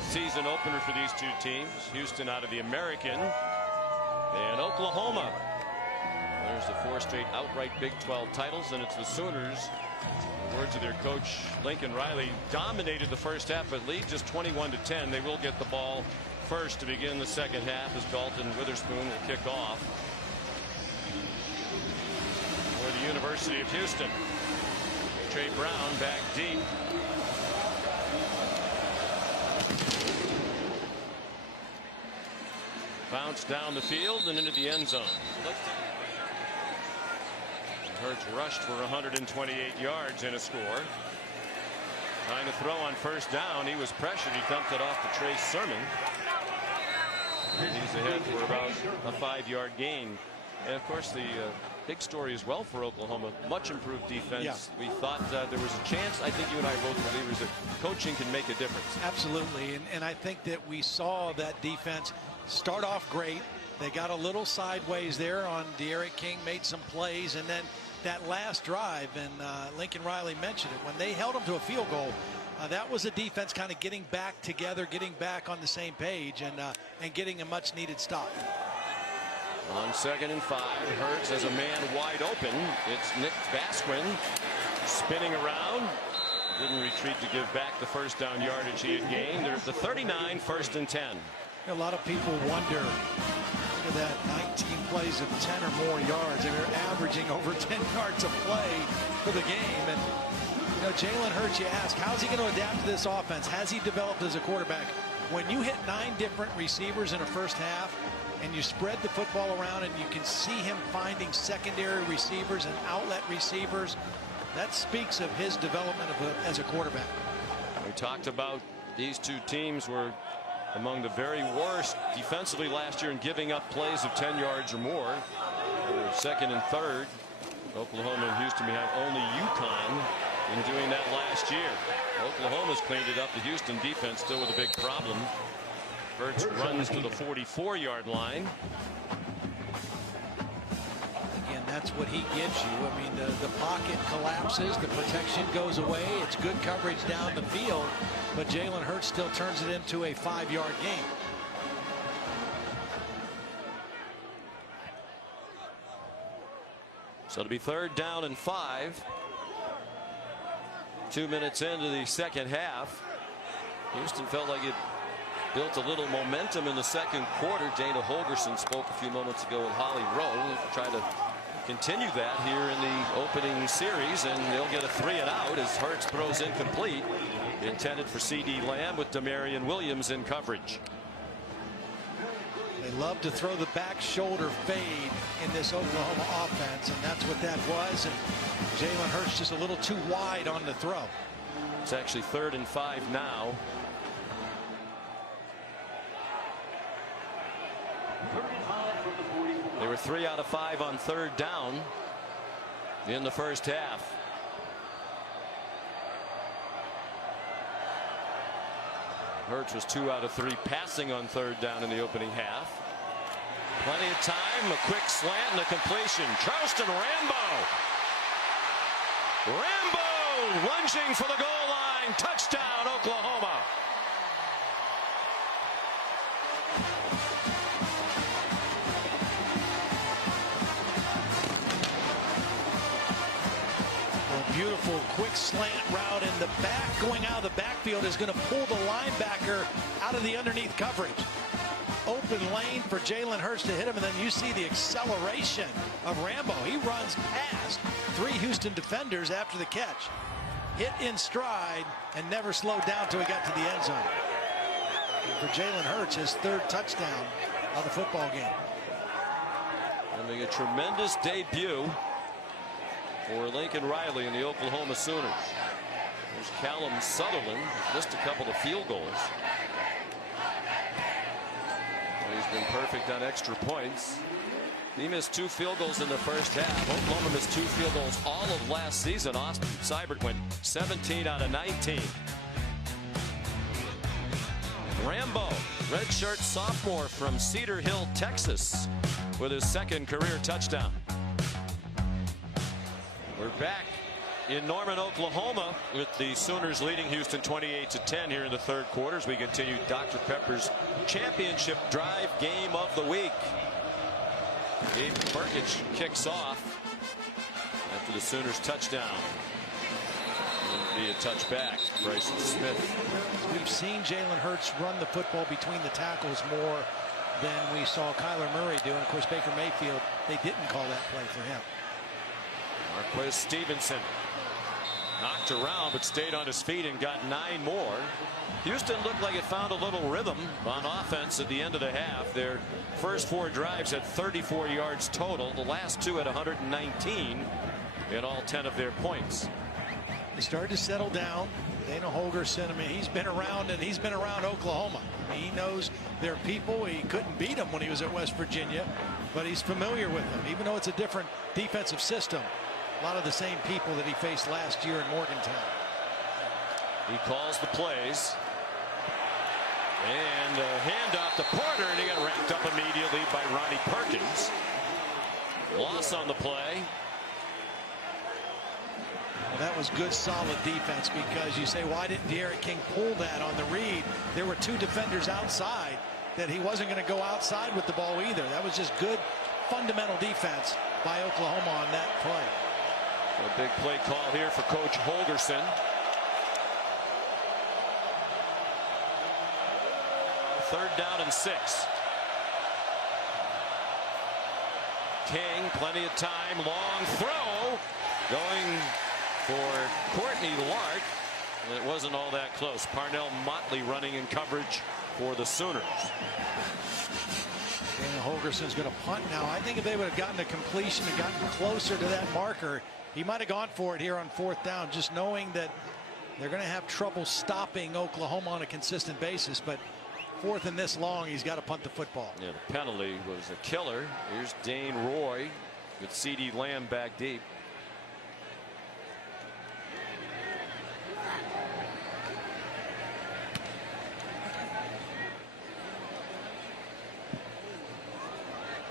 season opener for these 2 teams. Houston out of the American, and Oklahoma, There's the 4 straight outright Big 12 titles, and it's the Sooners. In the words of their coach, Lincoln Riley, dominated the first half, but lead just 21-10. They will get the ball first to begin the second half as Dalton Witherspoon will kick off for the University of Houston. Trey Brown back deep. Bounce down the field and into the end zone. Hurts rushed for 128 yards and a score. Trying to throw on first down. He was pressured. He dumped it off to Trey Sermon. He's ahead for about a 5-yard gain. And of course, the big story as well for Oklahoma, much improved defense. Yeah. We thought there was a chance. I think you and I are both believers that coaching can make a difference. Absolutely. And I think that we saw that defense start off great. They got a little sideways there on De'Aaron King, made some plays, and then that last drive, and Lincoln Riley mentioned it, when they held them to a field goal, that was a defense kind of getting back together, getting back on the same page, and getting a much needed stop. On 2nd and 5, Hurts has a man wide open. It's Nick Basquin spinning around. Didn't retreat to give back the first down yardage he had gained. There's the 39, 1st and 10. A lot of people wonder, look at that, 19 plays of 10 or more yards. They're averaging over 10 yards a play for the game. And you know, Jalen Hurts, you ask, how's he going to adapt to this offense? Has he developed as a quarterback? When you hit 9 different receivers in a first half and you spread the football around and you can see him finding secondary receivers and outlet receivers, that speaks of his development as a quarterback. We talked about these two teams were among the very worst defensively last year in giving up plays of 10 yards or more. They're 2nd and 3rd. Oklahoma and Houston behind only UConn in doing that last year. Oklahoma's cleaned it up. The Houston defense still with a big problem. Hurts runs to the 44-yard line. Again, that's what he gives you. I mean, the pocket collapses, the protection goes away. It's good coverage down the field, but Jalen Hurts still turns it into a 5-yard gain. So it'll be 3rd down and 5. 2 minutes into the second half. Houston felt like it built a little momentum in the second quarter. Dana Holgorson spoke a few moments ago at Holly Rowe. Try to continue that here in the opening series, and they'll get a 3-and-out as Hurts throws incomplete. Intended for C.D. Lamb with Demarion Williams in coverage. They love to throw the back shoulder fade in this Oklahoma offense, and that's what that was. And Jalen Hurts just a little too wide on the throw. It's actually 3rd and 5 now. They were 3 out of 5 on 3rd down in the first half. Hurts was 2 out of 3 passing on 3rd down in the opening half. Plenty of time, a quick slant and a completion. Charleston Rambo. Rambo lunging for the goal line. Touchdown, Oklahoma. Beautiful quick slant route in the back. Going out of the backfield is going to pull the linebacker out of the underneath coverage. Open lane for Jalen Hurts to hit him, and then you see the acceleration of Rambo. He runs past 3 Houston defenders after the catch. Hit in stride and never slowed down till he got to the end zone. And for Jalen Hurts, his 3rd touchdown of the football game. Having a tremendous debut for Lincoln Riley and the Oklahoma Sooners. There's Callum Sutherland, missed a couple of field goals. He's been perfect on extra points. He missed 2 field goals in the first half. Oklahoma missed 2 field goals all of last season. Austin Seibert went 17 out of 19. Rambo, redshirt sophomore from Cedar Hill, Texas, with his 2nd career touchdown. We're back in Norman, Oklahoma, with the Sooners leading Houston 28-10 here in the 3rd quarter as we continue Dr. Pepper's championship drive game of the week. Burkich kicks off after the Sooners touchdown. It'll be a touchback. Bryson Smith. We've seen Jalen Hurts run the football between the tackles more than we saw Kyler Murray do. And of course, Baker Mayfield, they didn't call that play for him. Marquez Stevenson knocked around but stayed on his feet and got 9 more. Houston looked like it found a little rhythm on offense at the end of the half. Their first 4 drives had 34 yards total. The last 2 at 119 in all 10 of their points. They started to settle down. Dana Holgorson, I mean, he's been around and he's been around Oklahoma. I mean, he knows their people. He couldn't beat them when he was at West Virginia, but he's familiar with them, even though it's a different defensive system. A lot of the same people that he faced last year in Morgantown. He calls the plays. And a handoff to Porter, and he got racked up immediately by Ronnie Perkins. Loss on the play. Well, that was good, solid defense, because you say, why didn't De'Aaron King pull that on the read? There were 2 defenders outside that he wasn't going to go outside with the ball either. That was just good, fundamental defense by Oklahoma on that play. A big play call here for Coach Holgorson. Third down and 6. King, plenty of time, long throw, going for Courtney Lark. And it wasn't all that close. Parnell Motley running in coverage for the Sooners. Dana Holgerson's going to punt now. I think if they would have gotten a completion and gotten closer to that marker, he might have gone for it here on 4th down, just knowing that they're going to have trouble stopping Oklahoma on a consistent basis. But 4th and this long, he's got to punt the football. Yeah, the penalty was a killer. Here's Dane Roy with C.D. Lamb back deep.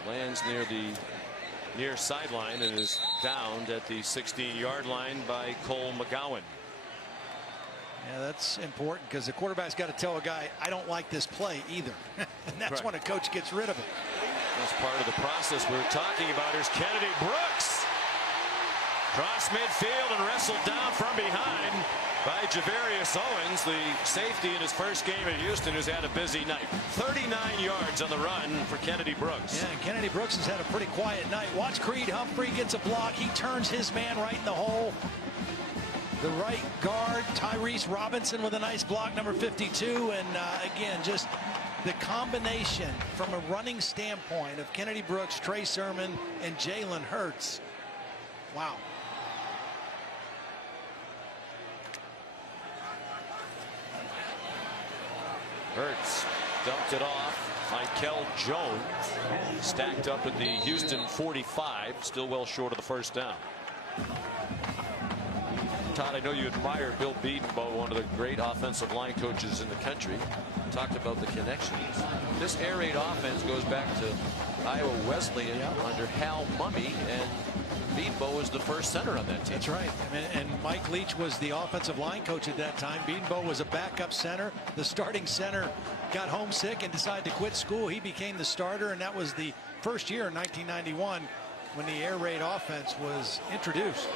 Lands near the near sideline and is downed at the 16-yard line by Cole McGowan. Yeah, that's important, because the quarterback's got to tell a guy, I don't like this play either. And that's when a coach gets rid of it. That's part of the process we're talking about. Here's Kennedy Brooks. Cross midfield and wrestled down from behind by Javarius Owens, the safety in his first game at Houston, who's had a busy night. 39 yards on the run for Kennedy Brooks. Yeah, and Kennedy Brooks has had a pretty quiet night. Watch Creed Humphrey gets a block. He turns his man right in the hole. The right guard, Tyrese Robinson, with a nice block, number 52. And again, just the combination from a running standpoint of Kennedy Brooks, Trey Sermon, and Jalen Hurts. Wow. Hurts dumped it off. Michael Jones stacked up at the Houston 45, still well short of the first down. Todd, I know you admire Bill Bedenbaugh, one of the great offensive line coaches in the country. Talked about the connections. This air raid offense goes back to Iowa Wesleyan under Hal Mumme, and Bedenbaugh was the first center on that team. That's right. And Mike Leach was the offensive line coach at that time. Bedenbaugh was a backup center. The starting center got homesick and decided to quit school. He became the starter, and that was the first year in 1991 when the air raid offense was introduced.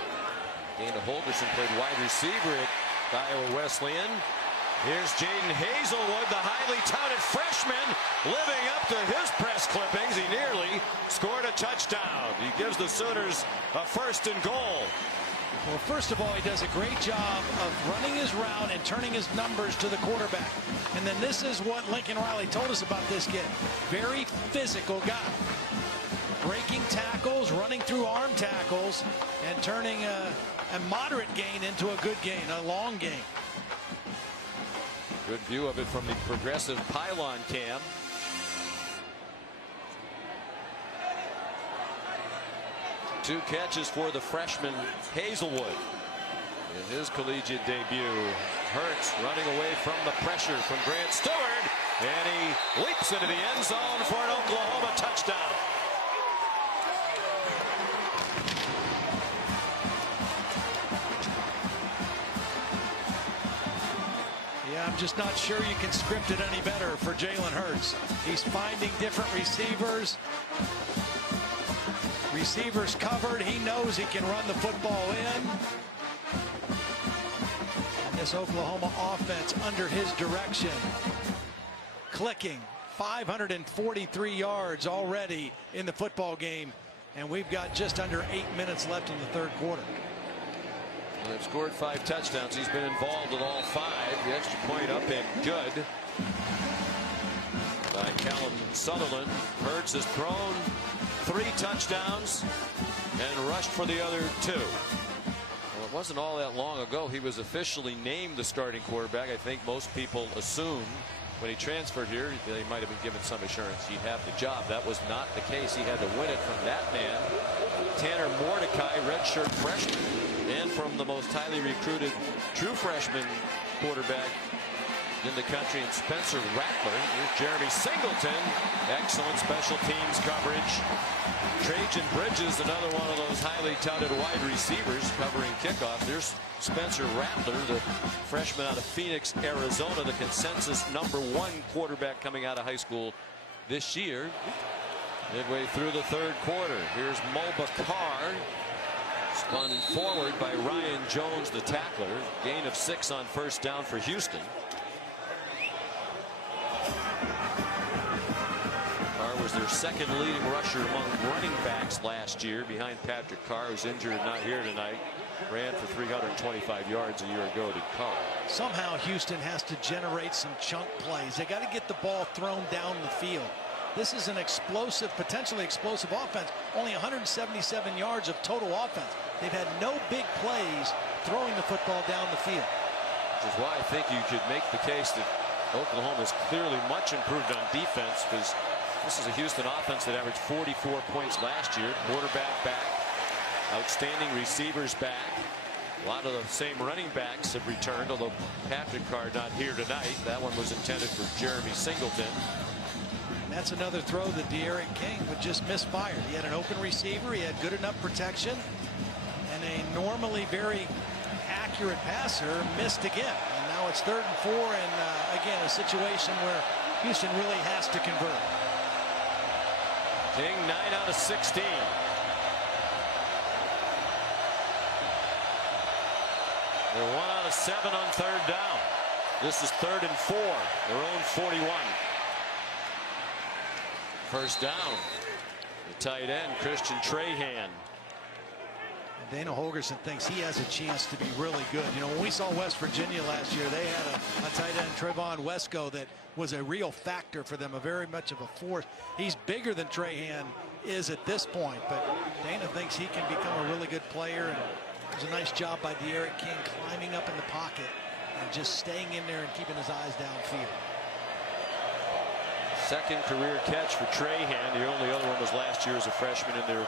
Dana Holgorson played wide receiver at Iowa Wesleyan. Here's Jaden Hazelwood, the highly touted freshman, living up to his press clippings. He nearly scored a touchdown. He gives the Sooners a 1st and goal. Well, first of all, he does a great job of running his route and turning his numbers to the quarterback. And then this is what Lincoln Riley told us about this kid. Very physical guy. Breaking tackles, running through arm tackles, and turning a moderate gain into a good gain, a long gain. Good view of it from the progressive pylon cam. Two catches for the freshman Hazelwood in his collegiate debut. Hurts running away from the pressure from Grant Stewart, and he leaps into the end zone for an Oklahoma touchdown. I'm just not sure you can script it any better for Jalen Hurts. He's finding different receivers. Receivers covered. He knows he can run the football in. And this Oklahoma offense under his direction, clicking. 543 yards already in the football game, and we've got just under 8 minutes left in the third quarter. Well, they've scored 5 touchdowns. He's been involved in all 5. The extra point up and good by Callum Sutherland. Hurts has thrown 3 touchdowns and rushed for the other 2. Well, it wasn't all that long ago he was officially named the starting quarterback. I think most people assumed when he transferred here, they might have been given some assurance he'd have the job. That was not the case. He had to win it from that man, Tanner Mordecai, redshirt freshman, and from the most highly recruited true freshman quarterback in the country, and Spencer Rattler. Here's Jeremy Singleton. Excellent special teams coverage. Trajan Bridges, another one of those highly touted wide receivers covering kickoff. There's Spencer Rattler, the freshman out of Phoenix, Arizona, the consensus #1 quarterback coming out of high school this year. Midway through the third quarter, here's Mulba Carr, spun forward by Ryan Jones, the tackler. Gain of 6 on first down for Houston. Carr was their second leading rusher among running backs last year, behind Patrick Carr, who's injured and not here tonight. Ran for 325 yards a year ago to Carr. Somehow Houston has to generate some chunk plays. They got to get the ball thrown down the field. This is an explosive, potentially explosive offense. Only 177 yards of total offense. They've had no big plays throwing the football down the field. Which is why I think you could make the case that Oklahoma is clearly much improved on defense, because this is a Houston offense that averaged 44 points last year. Quarterback back, outstanding receivers back. A lot of the same running backs have returned, although Patrick Carr not here tonight. That one was intended for Jeremy Singleton. And that's another throw that De'Aaron King would just misfire. He had an open receiver, he had good enough protection, and a normally very accurate passer missed again. And now it's 3rd and 4, and again a situation where Houston really has to convert. King 9 out of 16. They're 1 out of 7 on 3rd down. This is 3rd and 4, their own 41. First down. The tight end, Christian Trahan. And Dana Holgorson thinks he has a chance to be really good. You know, when we saw West Virginia last year, they had a tight end, Trevon Wesco, that was a real factor for them, a very much of a force. He's bigger than Trahan is at this point, but Dana thinks he can become a really good player. And it was a nice job by De'Aaron King climbing up in the pocket and just staying in there and keeping his eyes downfield. Second career catch for Trahan. The only other one was last year as a freshman in their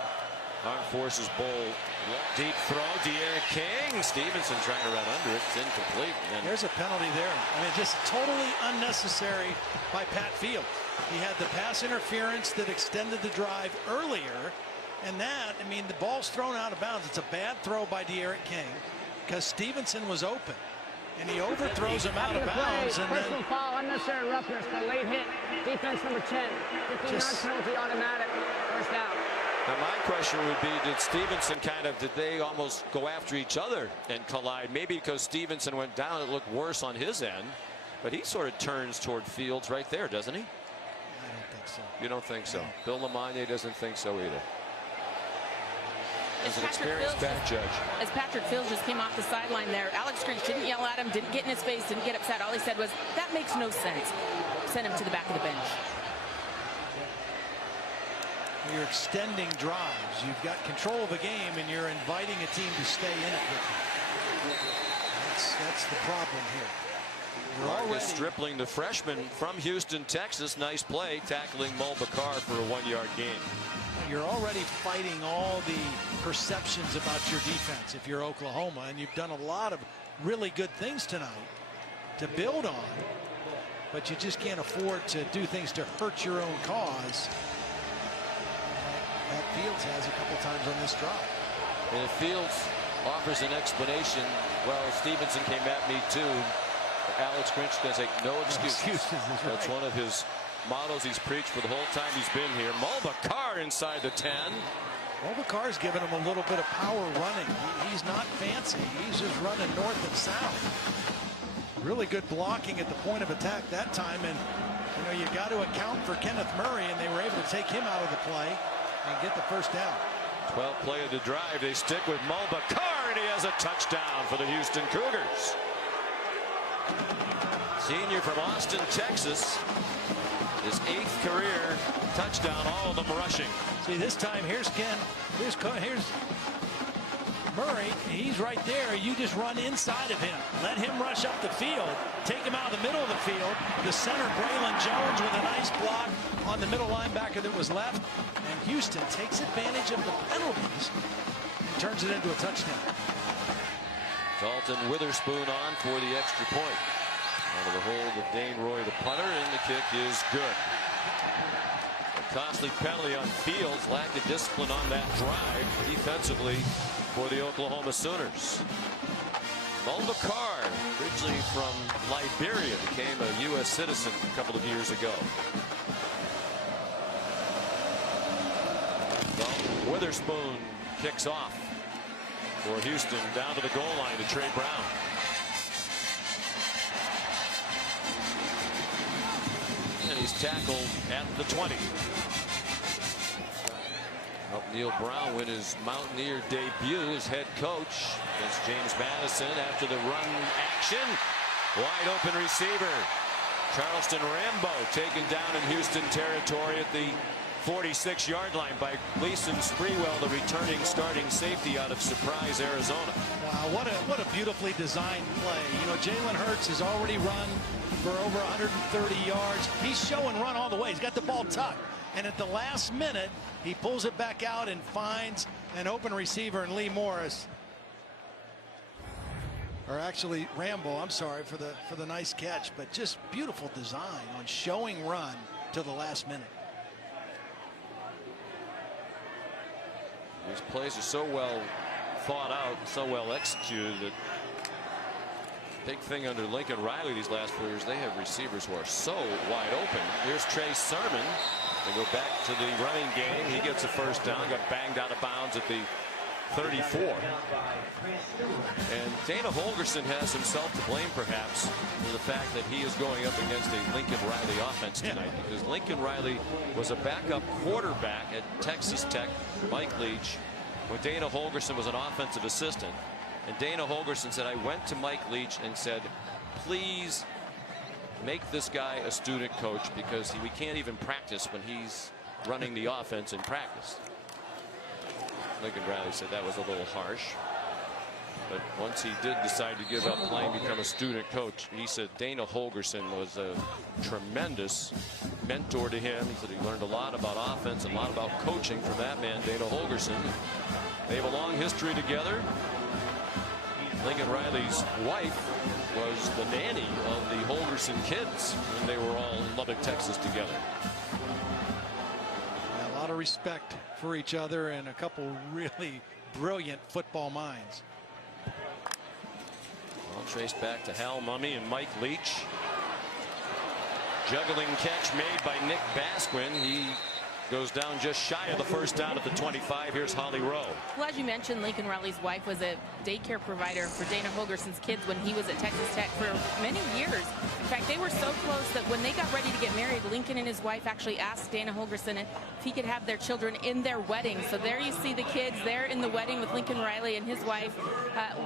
Armed Forces Bowl. Deep throw, De'Aaron King. Stevenson trying to run under it. It's incomplete. And there's a penalty there. I mean, just totally unnecessary by Pat Field. He had the pass interference that extended the drive earlier. And that, I mean, the ball's thrown out of bounds. It's a bad throw by De'Aaron King because Stevenson was open. And he overthrows him out of bounds. And personal foul, unnecessary roughness, the late hit. Defense number 10. 15-yard penalty, automatic. First down. Now my question would be, did Stevenson did they almost go after each other and collide? Maybe because Stevenson went down, it looked worse on his end. But he sort of turns toward Fields right there, doesn't he? I don't think so. You don't think so? No. Bill Lamagna doesn't think so either. As an Patrick experienced back judge. As Patrick Fields just came off the sideline there, Alex Grinch didn't yell at him, didn't get in his face, didn't get upset. All he said was, that makes no sense. Send him to the back of the bench. You're extending drives. You've got control of a game, and you're inviting a team to stay in it with you. That's the problem here. Marcus Stripling, the freshman from Houston, Texas. Nice play, tackling Mulba Carr for a 1-yard gain. You're already fighting all the perceptions about your defense if you're Oklahoma, and you've done a lot of really good things tonight to build on, but you just can't afford to do things to hurt your own cause. Pat Fields has a couple times on this drive. And if Fields offers an explanation, well, Stevenson came at me too. Alex Grinch is going to take no excuses. That's one of his mottos he's preached for the whole time he's been here. Mulba Carr inside the 10. Well, the car's giving him a little bit of power running. He's not fancy. He's just running north and south. Really good blocking at the point of attack that time. And, you know, you got to account for Kenneth Murray, and they were able to take him out of the play and get the first down. 12 play of the drive. They stick with Mulbacar, and he has a touchdown for the Houston Cougars. Senior from Austin, Texas. His 8th career touchdown, all of them rushing. See, this time here's Murray. He's right there. You just run inside of him. Let him rush up the field. Take him out of the middle of the field. The center, Braylon Jones, with a nice block on the middle linebacker that was left. And Houston takes advantage of the penalties and turns it into a touchdown. Dalton Witherspoon on for the extra point. Out of the hold of Dane Roy, the punter, and the kick is good. A costly penalty on Fields. Lack of discipline on that drive defensively for the Oklahoma Sooners. Mulbacar, originally from Liberia, became a U.S. citizen a couple of years ago. Dalton Witherspoon kicks off for Houston down to the goal line to Trey Brown. And he's tackled at the 20. Helped Neil Brown win his Mountaineer debut as head coach against James Madison after the run action. Wide open receiver. Charleston Rambo taken down in Houston territory at the 46-yard line by Gleason Sprewell, the returning starting safety out of Surprise, Arizona. Wow, what a beautifully designed play. You know, Jalen Hurts has already run for over 130 yards. He's showing run all the way. He's got the ball tucked. And at the last minute, he pulls it back out and finds an open receiver in Lee Morris. Or actually Rambo, I'm sorry for the nice catch, but just beautiful design on showing run to the last minute. These plays are so well thought out, so well executed that big thing under Lincoln Riley these last 4 years, they have receivers who are so wide open. Here's Trey Sermon. They go back to the running game. He gets a first down, got banged out of bounds at the 34. And Dana Holgorson has himself to blame, perhaps, for the fact that he is going up against a Lincoln Riley offense tonight, because Lincoln Riley was a backup quarterback at Texas Tech, Mike Leach, when Dana Holgorson was an offensive assistant. And Dana Holgorson said, I went to Mike Leach and said, please make this guy a student coach, because we can't even practice when he's running the offense in practice. Lincoln Riley said that was a little harsh. But once he did decide to give up playing, become a student coach, he said Dana Holgorson was a tremendous mentor to him. He said he learned a lot about offense and a lot about coaching from that man, Dana Holgorson. They have a long history together. Lincoln Riley's wife was the nanny of the Holgorson kids when they were all in Lubbock, Texas together. A lot of respect for each other and a couple really brilliant football minds. All traced back to Hal Mumme and Mike Leach. Juggling catch made by Nick Basquin. He goes down just shy of the first down at the 25. Here's Holly Rowe. Well, as you mentioned, Lincoln Riley's wife was a daycare provider for Dana Holgorson's kids when he was at Texas Tech for many years. In fact, they were so close that when they got ready to get married, Lincoln and his wife actually asked Dana Holgorson if he could have their children in their wedding. So there you see the kids there in the wedding with Lincoln Riley and his wife.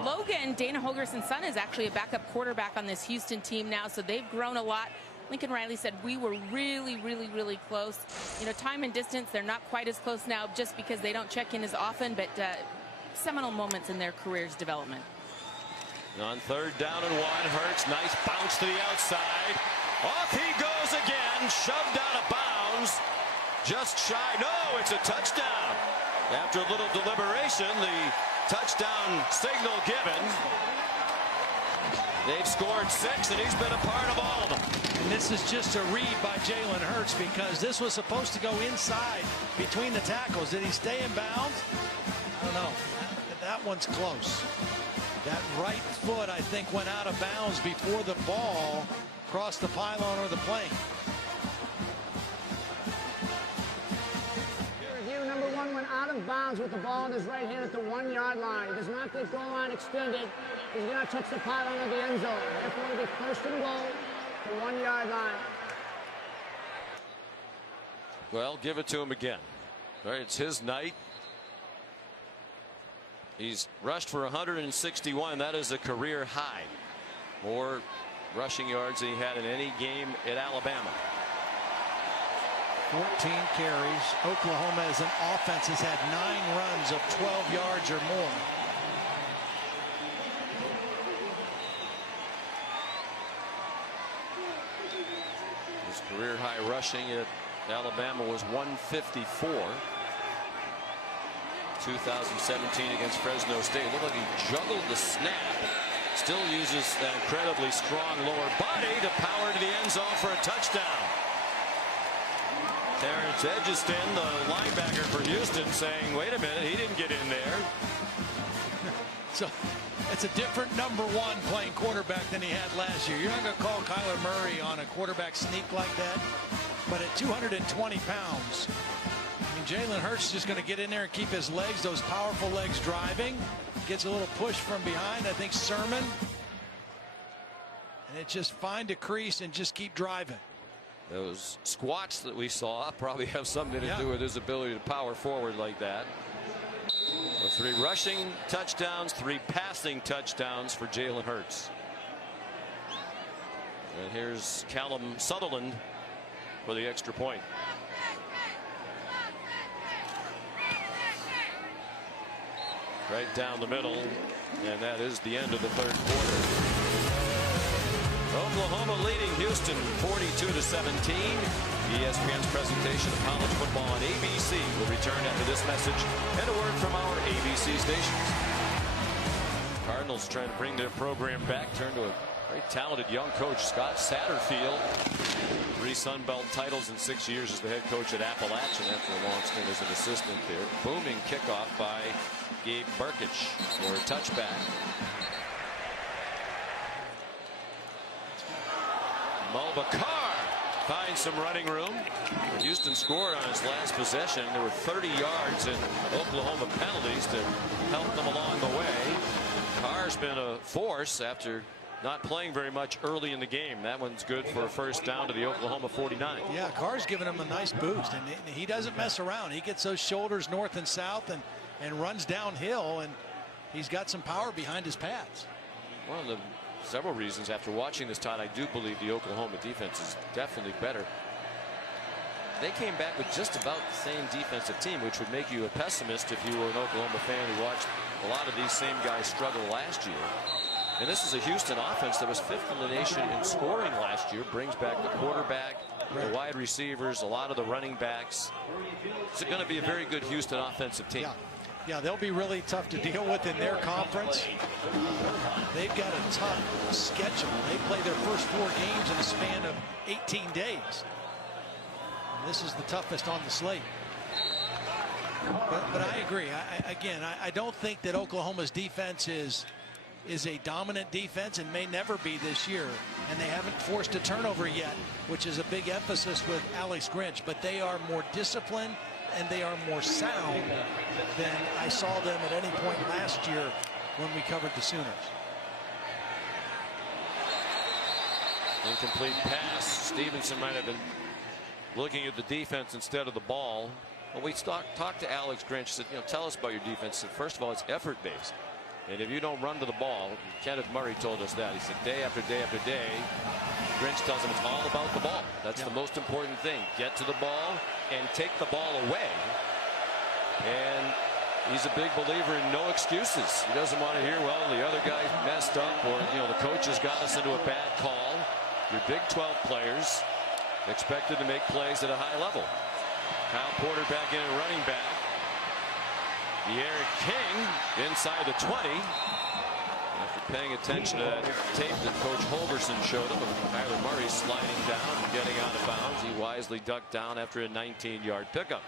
Logan, Dana Holgorson's son, is actually a backup quarterback on this Houston team now, so they've grown a lot. Lincoln Riley said we were really, really, really close. You know, time and distance, they're not quite as close now just because they don't check in as often, but seminal moments in their career's development. On third down and 1, Hurts, nice bounce to the outside. Off he goes again, shoved out of bounds. Just shy. No, it's a touchdown. After a little deliberation, the touchdown signal given. They've scored 6, and he's been a part of all of them. And this is just a read by Jalen Hurts, because this was supposed to go inside between the tackles. Did he stay in bounds? I don't know. That one's close. That right foot, I think, went out of bounds before the ball crossed the pylon or the plane. Review number 1 went out of bounds. downs with the ball in his right hand at the 1-yard line. He does not get goal line extended. He does not touch the pylon of the end zone. Therefore, it'll be first and goal, the 1-yard line. Well, give it to him again. All right, it's his night. He's rushed for 161. That is a career high. More rushing yards than he had in any game at Alabama. 14 carries. Oklahoma as an offense has had 9 runs of 12 yards or more. His career high rushing at Alabama was 154. 2017 against Fresno State. Looked like he juggled the snap. Still uses that incredibly strong lower body to power to the end zone for a touchdown. Terrence Edgeston, the linebacker for Houston, saying, wait a minute, he didn't get in there. So it's a different number 1 playing quarterback than he had last year. You're not going to call Kyler Murray on a quarterback sneak like that. But at 220 pounds, I mean, Jalen Hurts is just going to get in there and keep his legs, those powerful legs, driving. Gets a little push from behind. I think Sermon. And it's just find a crease and just keep driving. Those squats that we saw probably have something to do with his ability to power forward like that. So 3 rushing touchdowns, 3 passing touchdowns for Jalen Hurts. And here's Callum Sutherland for the extra point. Right down the middle, and that is the end of the 3rd quarter. Oklahoma leading Houston 42-17. ESPN's presentation of college football on ABC will return after this message and a word from our ABC stations. Cardinals trying to bring their program back, turn to a very talented young coach, Scott Satterfield. 3 Sun Belt titles in 6 years as the head coach at Appalachian after a long stint as an assistant there. Booming kickoff by Gabe Burkich for a touchback. Mulbacar finds some running room. Houston scored on his last possession. There were 30 yards in Oklahoma penalties to help them along the way. Carr's been a force after not playing very much early in the game. That one's good for a first down to the Oklahoma 49. Yeah, Carr's giving him a nice boost, and he doesn't mess around. He gets those shoulders north and south and runs downhill, and he's got some power behind his pads. One of the several reasons after watching this, Todd, I do believe the Oklahoma defense is definitely better. They came back with just about the same defensive team, which would make you a pessimist if you were an Oklahoma fan who watched a lot of these same guys struggle last year. And this is a Houston offense that was 5th in the nation in scoring last year. Brings back the quarterback, the wide receivers, a lot of the running backs. It's going to be a very good Houston offensive team. Yeah, they'll be really tough to deal with in their conference. They've got a tough schedule. They play their first 4 games in a span of 18 days. And this is the toughest on the slate. But I agree. I don't think that Oklahoma's defense is a dominant defense and may never be this year. And they haven't forced a turnover yet, which is a big emphasis with Alex Grinch. But they are more disciplined and they are more sound than I saw them at any point last year when we covered the Sooners. Incomplete pass. Stevenson might have been looking at the defense instead of the ball. When we talked to Alex Grinch, said, tell us about your defense. Said, first of all, it's effort-based. And if you don't run to the ball, Kenneth Murray told us that. He said day after day after day, Grinch tells him it's all about the ball. That's the most important thing. Get to the ball and take the ball away. And he's a big believer in no excuses. He doesn't want to hear, well, the other guy messed up, or the coach has got us into a bad call. Your Big 12 players expected to make plays at a high level. Kyle Porter back in at running back. Eric King inside the 20. After paying attention to that tape that Coach Holgorson showed him of Kyler Murray sliding down and getting out of bounds, he wisely ducked down after a 19-yard pickup.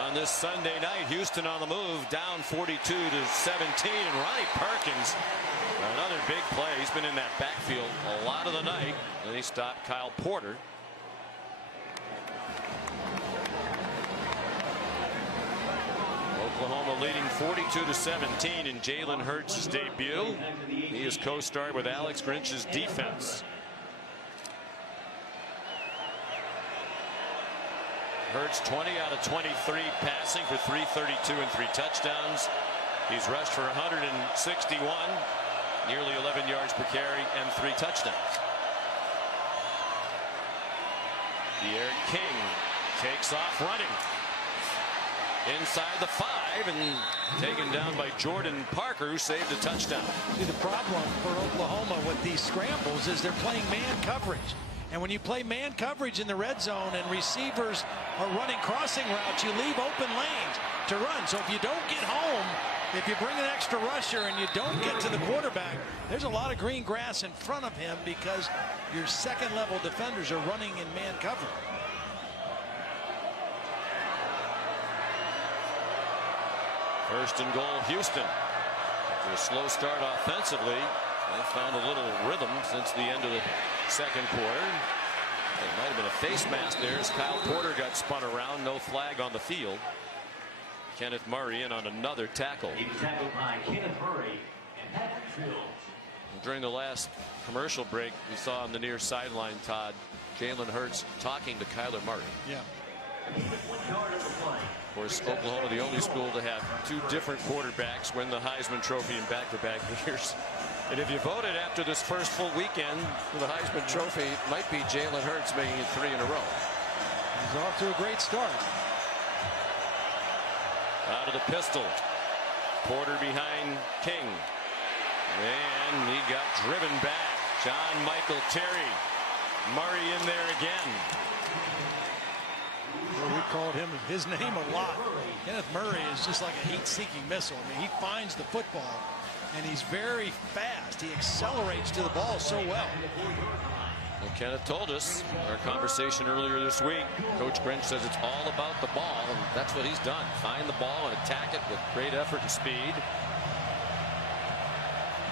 On this Sunday night, Houston on the move, down 42-17, and Ronnie Perkins, another big play. He's been in that backfield a lot of the night, and he stopped Kyle Porter. Oklahoma leading 42-17 in Jalen Hurts' debut. He is co-starred with Alex Grinch's defense. Hurts 20 out of 23 passing for 332 and 3 touchdowns. He's rushed for 161, nearly 11 yards per carry, and 3 touchdowns. Eric King takes off running inside the 5 and taken down by Jordan Parker, who saved a touchdown. See, the problem for Oklahoma with these scrambles is they're playing man coverage. And when you play man coverage in the red zone and receivers are running crossing routes, you leave open lanes to run. So if you don't get home, if you bring an extra rusher and you don't get to the quarterback, there's a lot of green grass in front of him because your second-level defenders are running in man cover. First and goal, Houston. After a slow start offensively, they found a little rhythm since the end of the second quarter. It might have been a face mask there as Kyle Porter got spun around. No flag on the field. Kenneth Murray in on another tackle. During the last commercial break, we saw on the near sideline, Todd, Jalen Hurts talking to Kyler Murray. Yeah. Of course, Oklahoma, the only school to have 2 different quarterbacks win the Heisman Trophy in back-to-back years. And if you voted after this first full weekend for the Heisman Trophy, it might be Jalen Hurts making it 3 in a row. He's off to a great start. Out of the pistol. Porter behind King. And he got driven back. John Michael Terry. Murray in there again. Well, we called him his name a lot. Kenneth Murray is just like a heat-seeking missile. I mean, he finds the football, and he's very fast. He accelerates to the ball so well. Well, Kenneth told us in our conversation earlier this week, Coach Grinch says it's all about the ball, and that's what he's done. Find the ball and attack it with great effort and speed.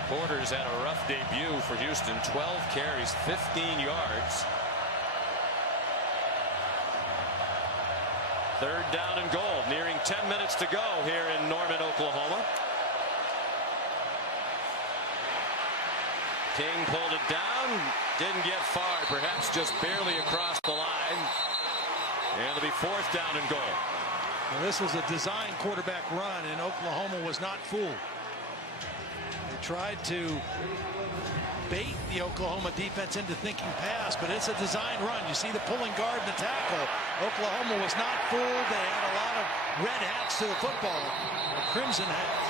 Porter's had a rough debut for Houston. 12 carries, 15 yards. Third down and goal, nearing 10 minutes to go here in Norman, Oklahoma. King pulled it down, didn't get far, perhaps just barely across the line. And it'll be 4th down and goal. Well, this was a design quarterback run, and Oklahoma was not fooled. They tried to bait the Oklahoma defense into thinking pass, but it's a design run. You see the pulling guard and the tackle. Oklahoma was not fooled. They had a lot of red hats to the football, or crimson hats.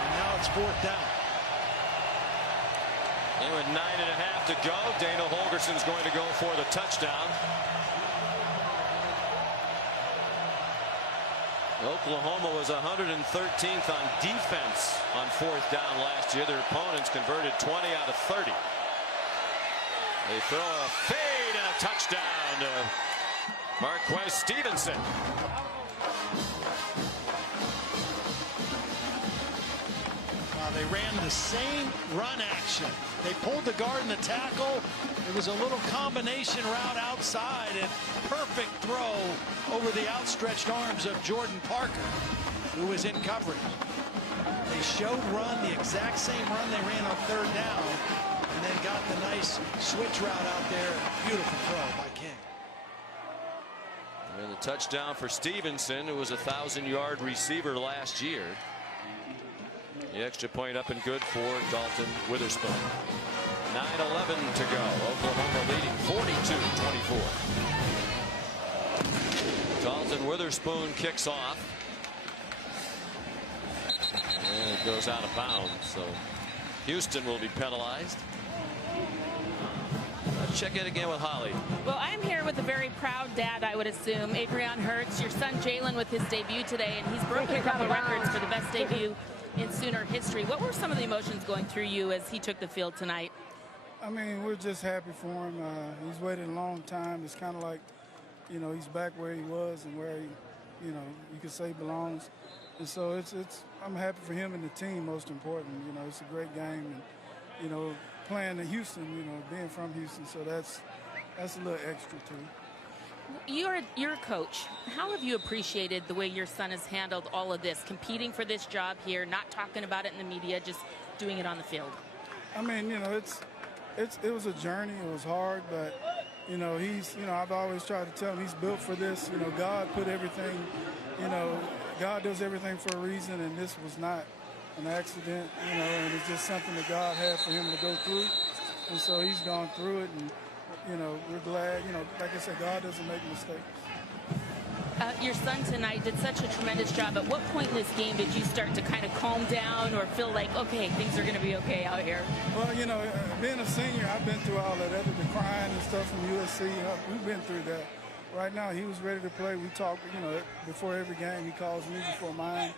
And now it's 4th down. And with 9.5 to go, Dana Holgorson's going to go for the touchdown. Oklahoma was 113th on defense on 4th down last year. Their opponents converted 20 out of 30. They throw a fade and a touchdown to Marquez Stevenson. They ran the same run action. They pulled the guard and the tackle. It was a little combination route outside and perfect throw over the outstretched arms of Jordan Parker, who was in coverage. They showed run, the exact same run they ran on 3rd down, and then got the nice switch route out there. Beautiful throw by King. And the touchdown for Stevenson, who was a 1,000-yard receiver last year. The extra point up and good for Dalton Witherspoon. 9:11 to go. Oklahoma leading 42-24. Dalton Witherspoon kicks off. And it goes out of bounds. So Houston will be penalized. Let's check in again with Holly. Well, I'm here with a very proud dad, I would assume. Adrian Hurts, your son Jalen with his debut today, and he's broken a couple of records for the best debut in Sooner history. What were some of the emotions going through you as he took the field tonight? I mean, we're just happy for him. He's waited a long time. It's kind of like, you know, he's back where he was and where he, you know, you could say belongs. And so I'm happy for him and the team, most important. You know, it's a great game. And, you know, playing in Houston, you know, being from Houston, so that's a little extra too. You're a coach. How have you appreciated the way your son has handled all of this, competing for this job here, not talking about it in the media, just doing it on the field? I mean, you know, it was a journey. It was hard, but you know, I've always tried to tell him he's built for this. You know, God put everything, you know, God does everything for a reason, and this was not an accident, you know, and it's just something that God had for him to go through. And so he's gone through it, and, you know, we're glad, you know, like I said, God doesn't make mistakes. Your son tonight did such a tremendous job. At what point in this game did you start to kind of calm down or feel like, okay, things are going to be okay out here? Well, you know, being a senior, I've been through all of that, the crying and stuff from USC. You know, we've been through that. Right now, he was ready to play. We talked, you know, before every game. He calls me before mine,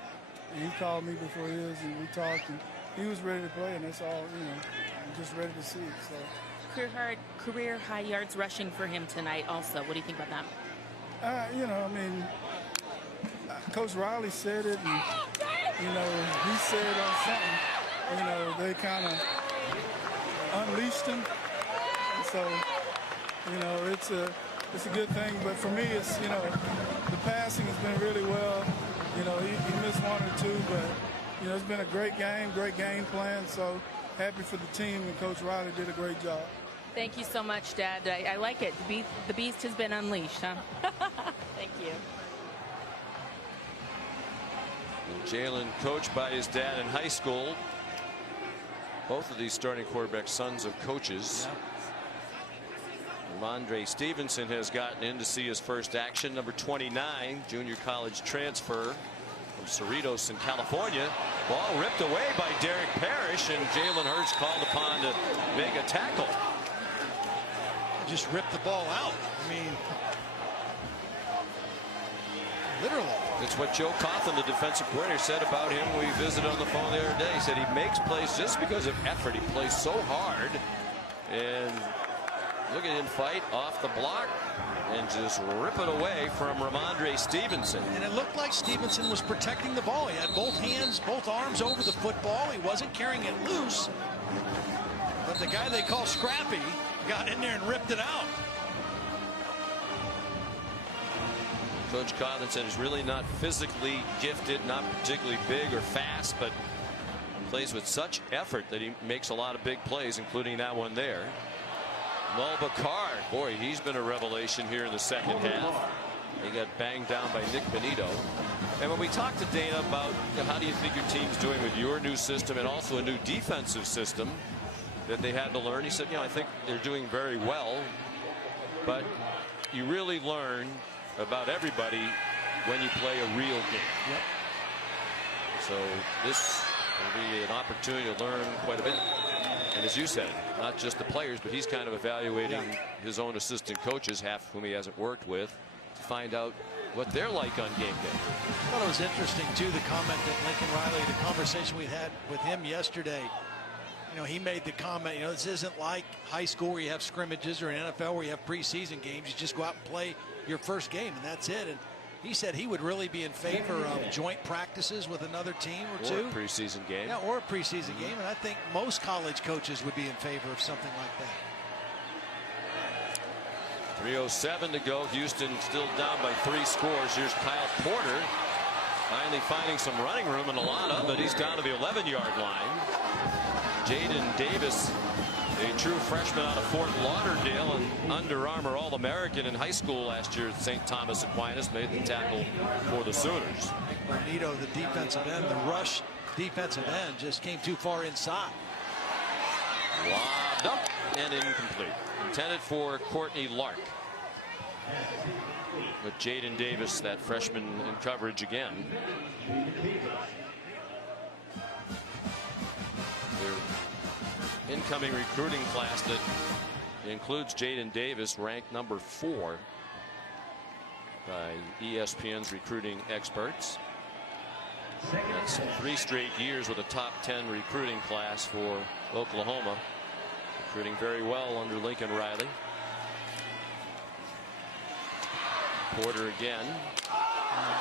and he called me before his, and we talked. And he was ready to play, and that's all, you know, I'm just ready to see it. So. Career high yards rushing for him tonight also. What do you think about that? You know, I mean, Coach Riley said it, and, you know, he said on something, you know, they kind of unleashed him. And so, you know, it's a good thing. But for me, it's, you know, the passing has been really well. You know, he missed one or two, but, you know, it's been a great game plan. So happy for the team, and Coach Riley did a great job. Thank you so much, Dad. I like it. The beast has been unleashed, huh? Thank you. Jalen, coached by his dad in high school. Both of these starting quarterbacks, sons of coaches. Ramondre Stevenson has gotten in to see his first action. Number 29, junior college transfer from Cerritos in California. Ball ripped away by Derek Parrish, and Jalen Hurts called upon to make a tackle. Just ripped the ball out. I mean, literally. It's what Joe Coughlin, the defensive coordinator, said about him when we visited on the phone the other day. He said he makes plays just because of effort. He plays so hard. And look at him fight off the block and just rip it away from Ramondre Stevenson. And it looked like Stevenson was protecting the ball. He had both hands, both arms over the football. He wasn't carrying it loose. But the guy they call Scrappy got in there and ripped it out. Coach Coughlin said he's really not physically gifted, not particularly big or fast, but plays with such effort that he makes a lot of big plays, including that one there. Mulbacar, boy, he's been a revelation here in the second half. He got banged down by Nick Benito. And when we talked to Dana about, you know, how do you think your team's doing with your new system and also a new defensive system that they had to learn, he said, you know, I think they're doing very well, but you really learn about everybody when you play a real game. Yep. So this will be an opportunity to learn quite a bit. And as you said, not just the players, but he's kind of evaluating his own assistant coaches, half of whom he hasn't worked with, to find out what they're like on game day. I thought it was interesting, too, the comment that Lincoln Riley, the conversation we had with him yesterday, you know, he made the comment, you know, this isn't like high school where you have scrimmages or NFL where you have preseason games. You just go out and play your first game, and that's it. And he said he would really be in favor of joint practices with another team or two. Or a preseason game. Yeah, or a preseason game. And I think most college coaches would be in favor of something like that. 3:07 to go. Houston still down by 3 scores. Here's Kyle Porter finally finding some running room, and a lot of it. He's down to the 11-yard line. Jaden Davis, a true freshman out of Fort Lauderdale and Under Armour All-American in high school last year at St. Thomas Aquinas, made the tackle for the Sooners. Bonito, the defensive end, the rush defensive end, just came too far inside. Lobbed up and incomplete. Intended for Courtney Lark. But Jaden Davis, that freshman, in coverage again. Their incoming recruiting class that includes Jaden Davis, ranked number 4 by ESPN's recruiting experts. That's 3 straight years with a top 10 recruiting class for Oklahoma. Recruiting very well under Lincoln Riley. Porter again.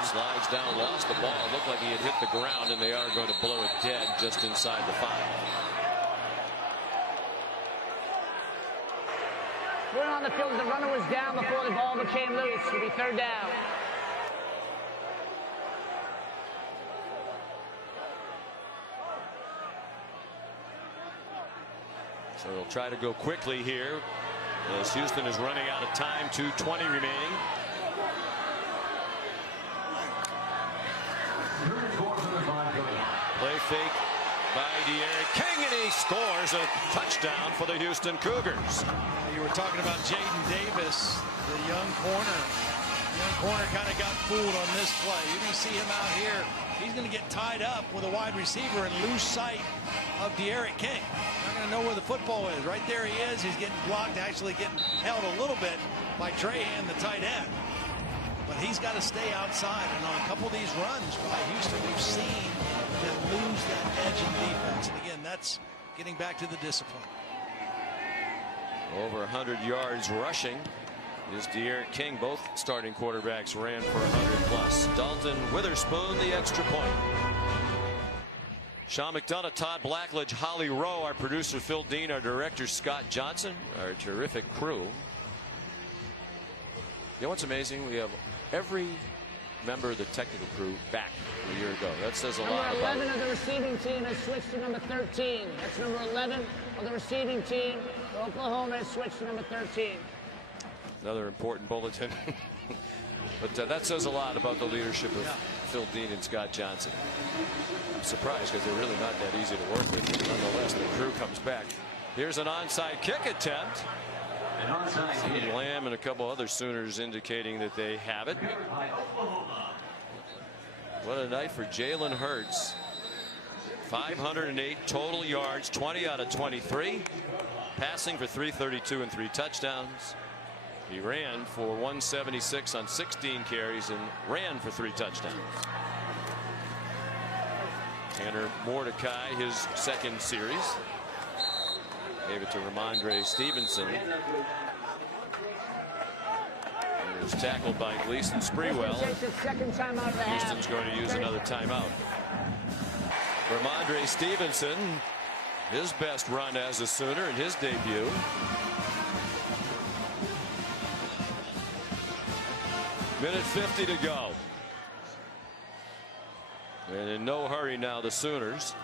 Slides down, lost the ball. Looked like he had hit the ground, and they are going to blow it dead just inside the 5. We're on on the field. The runner was down before the ball became loose. It'll be third down. So they'll try to go quickly here as Houston is running out of time. 2:20 remaining. Play fake by De'Aaron King, and he scores a touchdown for the Houston Cougars. You were talking about Jaden Davis, the young corner. Young corner kind of got fooled on this play. You're going to see him out here. He's going to get tied up with a wide receiver and lose sight of De'Aaron King. Not going to know where the football is. Right there he is. He's getting blocked, actually getting held a little bit by Trahan, the tight end. But he's got to stay outside. And on a couple of these runs by Houston, we've seen them lose that edge in defense. And again, that's getting back to the discipline. Over 100 yards rushing is De'Aaron King. Both starting quarterbacks ran for 100 plus. Dalton Witherspoon, the extra point. Sean McDonough, Todd Blackledge, Holly Rowe, our producer Phil Dean, our director Scott Johnson, our terrific crew. You know what's amazing? We have every member of the technical crew back a year ago. That says a lot about Number 11 of the receiving team has switched to number 13. That's number 11 of the receiving team. Oklahoma has switched to number 13. Another important bulletin. But that says a lot about the leadership of Phil Dean and Scott Johnson. I'm surprised because they're really not that easy to work with. But nonetheless, the crew comes back. Here's an onside kick attempt. CeeDee Lamb and a couple other Sooners indicating that they have it. What a night for Jalen Hurts. 508 total yards, 20 out of 23. Passing for 332 and 3 touchdowns. He ran for 176 on 16 carries and ran for 3 touchdowns. Tanner Mordecai, his second series. Gave it to Ramondre Stevenson. He was tackled by Gleason Sprewell. Houston's going to use another timeout. Ramondre Stevenson, his best run as a Sooner in his debut. Minute 50 to go. And in no hurry now, the Sooners.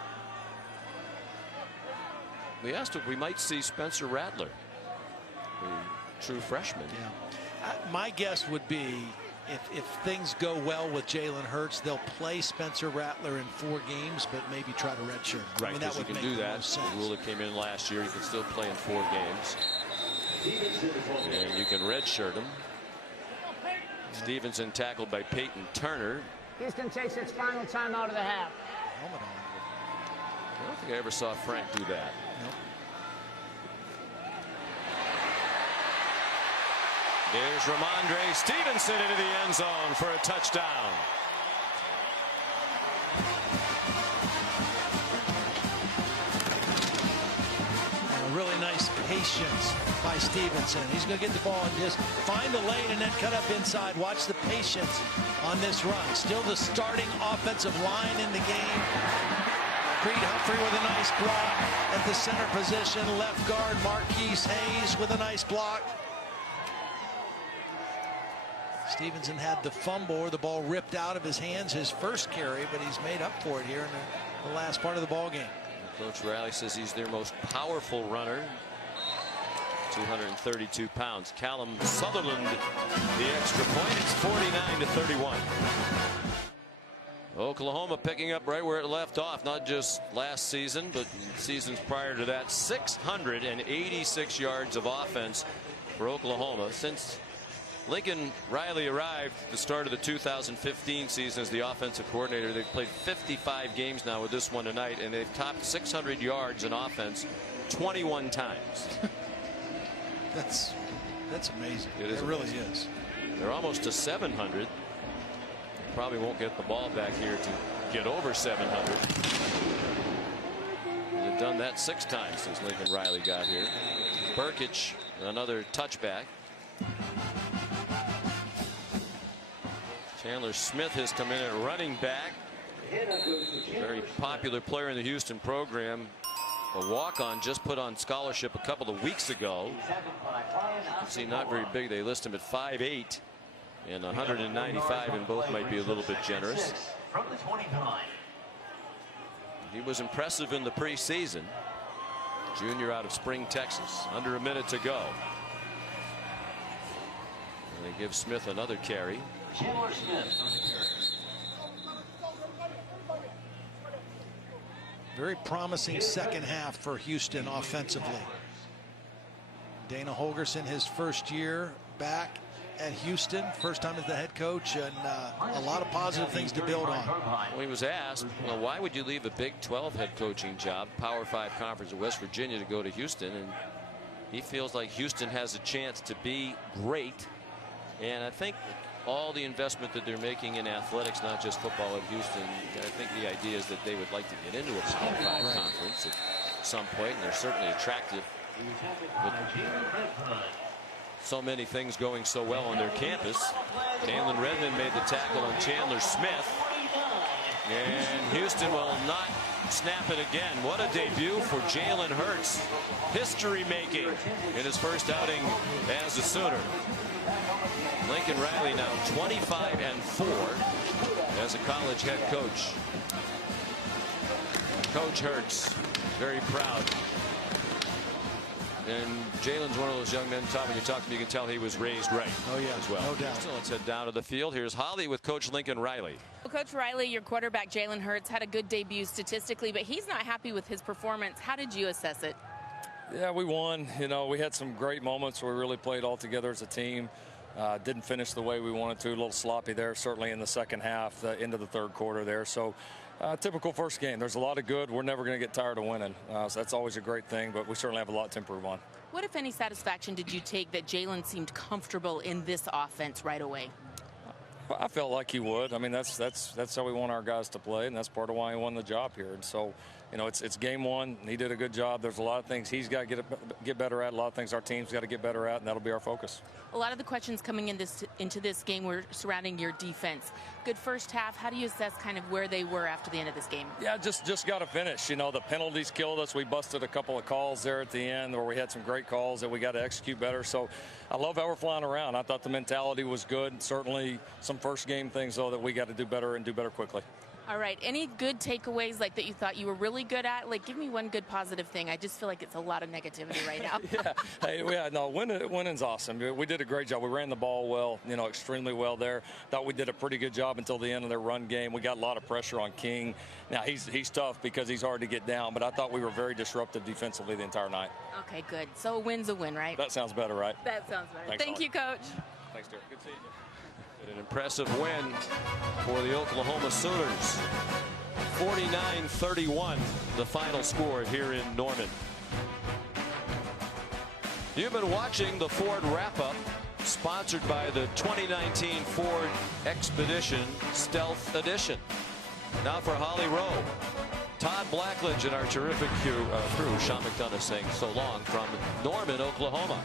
We asked if we might see Spencer Rattler, the true freshman. Yeah. My guess would be if things go well with Jalen Hurts, they'll play Spencer Rattler in 4 games, but maybe try to redshirt. Right, I mean, that would you can make do the that. most sense. The rule that came in last year, you can still play in 4 games. And you can redshirt him. Stevenson tackled by Peyton Turner. Houston takes its final timeout of the half. Helmet on. I don't think I ever saw Frank do that. Nope. There's Ramondre Stevenson into the end zone for a touchdown. And a really nice patience by Stevenson. He's going to get the ball and just find the lane and then cut up inside. Watch the patience on this run. Still the starting offensive line in the game. Creed Humphrey with a nice block at the center position. Left guard Marquise Hayes with a nice block. Stevenson had the fumble, or the ball ripped out of his hands his first carry, but he's made up for it here in the last part of the ball game. Coach Riley says he's their most powerful runner. 232 pounds. Callum Sutherland, the extra point. It's 49-31. Oklahoma picking up right where it left off, not just last season, but seasons prior to that. 686 yards of offense for Oklahoma since Lincoln Riley arrived at the start of the 2015 season as the offensive coordinator. They've played 55 games now with this one tonight, and they've topped 600 yards in offense 21 times. That's amazing. It really is. They're almost to 700. Probably won't get the ball back here to get over 700. They've done that 6 times since Lincoln Riley got here. Burkich, another touchback. Chandler Smith has come in at running back. Very popular player in the Houston program. A walk-on just put on scholarship a couple of weeks ago. You see, not very big. They list him at 5'8" and 195, and both might be a little bit generous. He was impressive in the preseason. Junior out of Spring, Texas. Under a minute to go. And they give Smith another carry. Very promising second half for Houston offensively. Dana Holgorson, his first year back at Houston, first time as the head coach, and a lot of positive things to build on. When he was asked, well, why would you leave a Big 12 head coaching job, Power 5 conference of West Virginia, to go to Houston? And he feels like Houston has a chance to be great. And I think all the investment that they're making in athletics, not just football at Houston, I think the idea is that they would like to get into a Power 5 conference at some point, and they're certainly attractive with so many things going so well on their campus. Kalen Redmond made the tackle on Chandler Smith, and Houston will not snap it again. What a debut for Jalen Hurts, history making in his first outing as a Sooner. Lincoln Riley now 25-4 as a college head coach. Coach Hurts very proud. And Jalen's one of those young men, Tom, when you talk to him, you can tell he was raised right. Oh, yeah, as well. No doubt. So let's head down to the field. Here's Holly with Coach Lincoln Riley. Well, Coach Riley, your quarterback Jalen Hurts had a good debut statistically, but he's not happy with his performance. How did you assess it? Yeah, we won. You know, we had some great moments where we really played all together as a team. Didn't finish the way we wanted to. A little sloppy there, certainly in the second half, the end of the third quarter there. So typical first game. There's a lot of good. We're never going to get tired of winning. So that's always a great thing, but we certainly have a lot to improve on. What, if any, satisfaction did you take that Jalen seemed comfortable in this offense right away? I felt like he would. I mean, that's how we want our guys to play, and that's part of why he won the job here. And so, you know, it's game one. He did a good job. There's a lot of things he's got to get better at. A lot of things our team's got to get better at, and that'll be our focus. A lot of the questions coming into this game were surrounding your defense. Good first half. How do you assess kind of where they were after the end of this game? Yeah, just got to finish. You know, the penalties killed us. We busted a couple of calls there at the end where we had some great calls that we got to execute better. So I love how we're flying around. I thought the mentality was good. Certainly some first game things, though, that we got to do better and do better quickly. All right. Any good takeaways like that you thought you were really good at? Like, give me one good positive thing. I just feel like it's a lot of negativity right now. Yeah. Hey, yeah, no, winning's awesome. We did a great job. We ran the ball well, you know, extremely well there. Thought we did a pretty good job until the end of their run game. We got a lot of pressure on King. Now, he's tough because he's hard to get down, but I thought we were very disruptive defensively the entire night. Okay, good. So a win's a win, right? That sounds better, right? That sounds better. Thanks, Thank you, Coach. Thanks, Derek. Good seeing you. An impressive win for the Oklahoma Sooners. 49-31, the final score here in Norman. You've been watching the Ford Wrap-Up, sponsored by the 2019 Ford Expedition Stealth Edition. Now for Holly Rowe, Todd Blackledge, and our terrific crew. Sean McDonough saying so long from Norman, Oklahoma.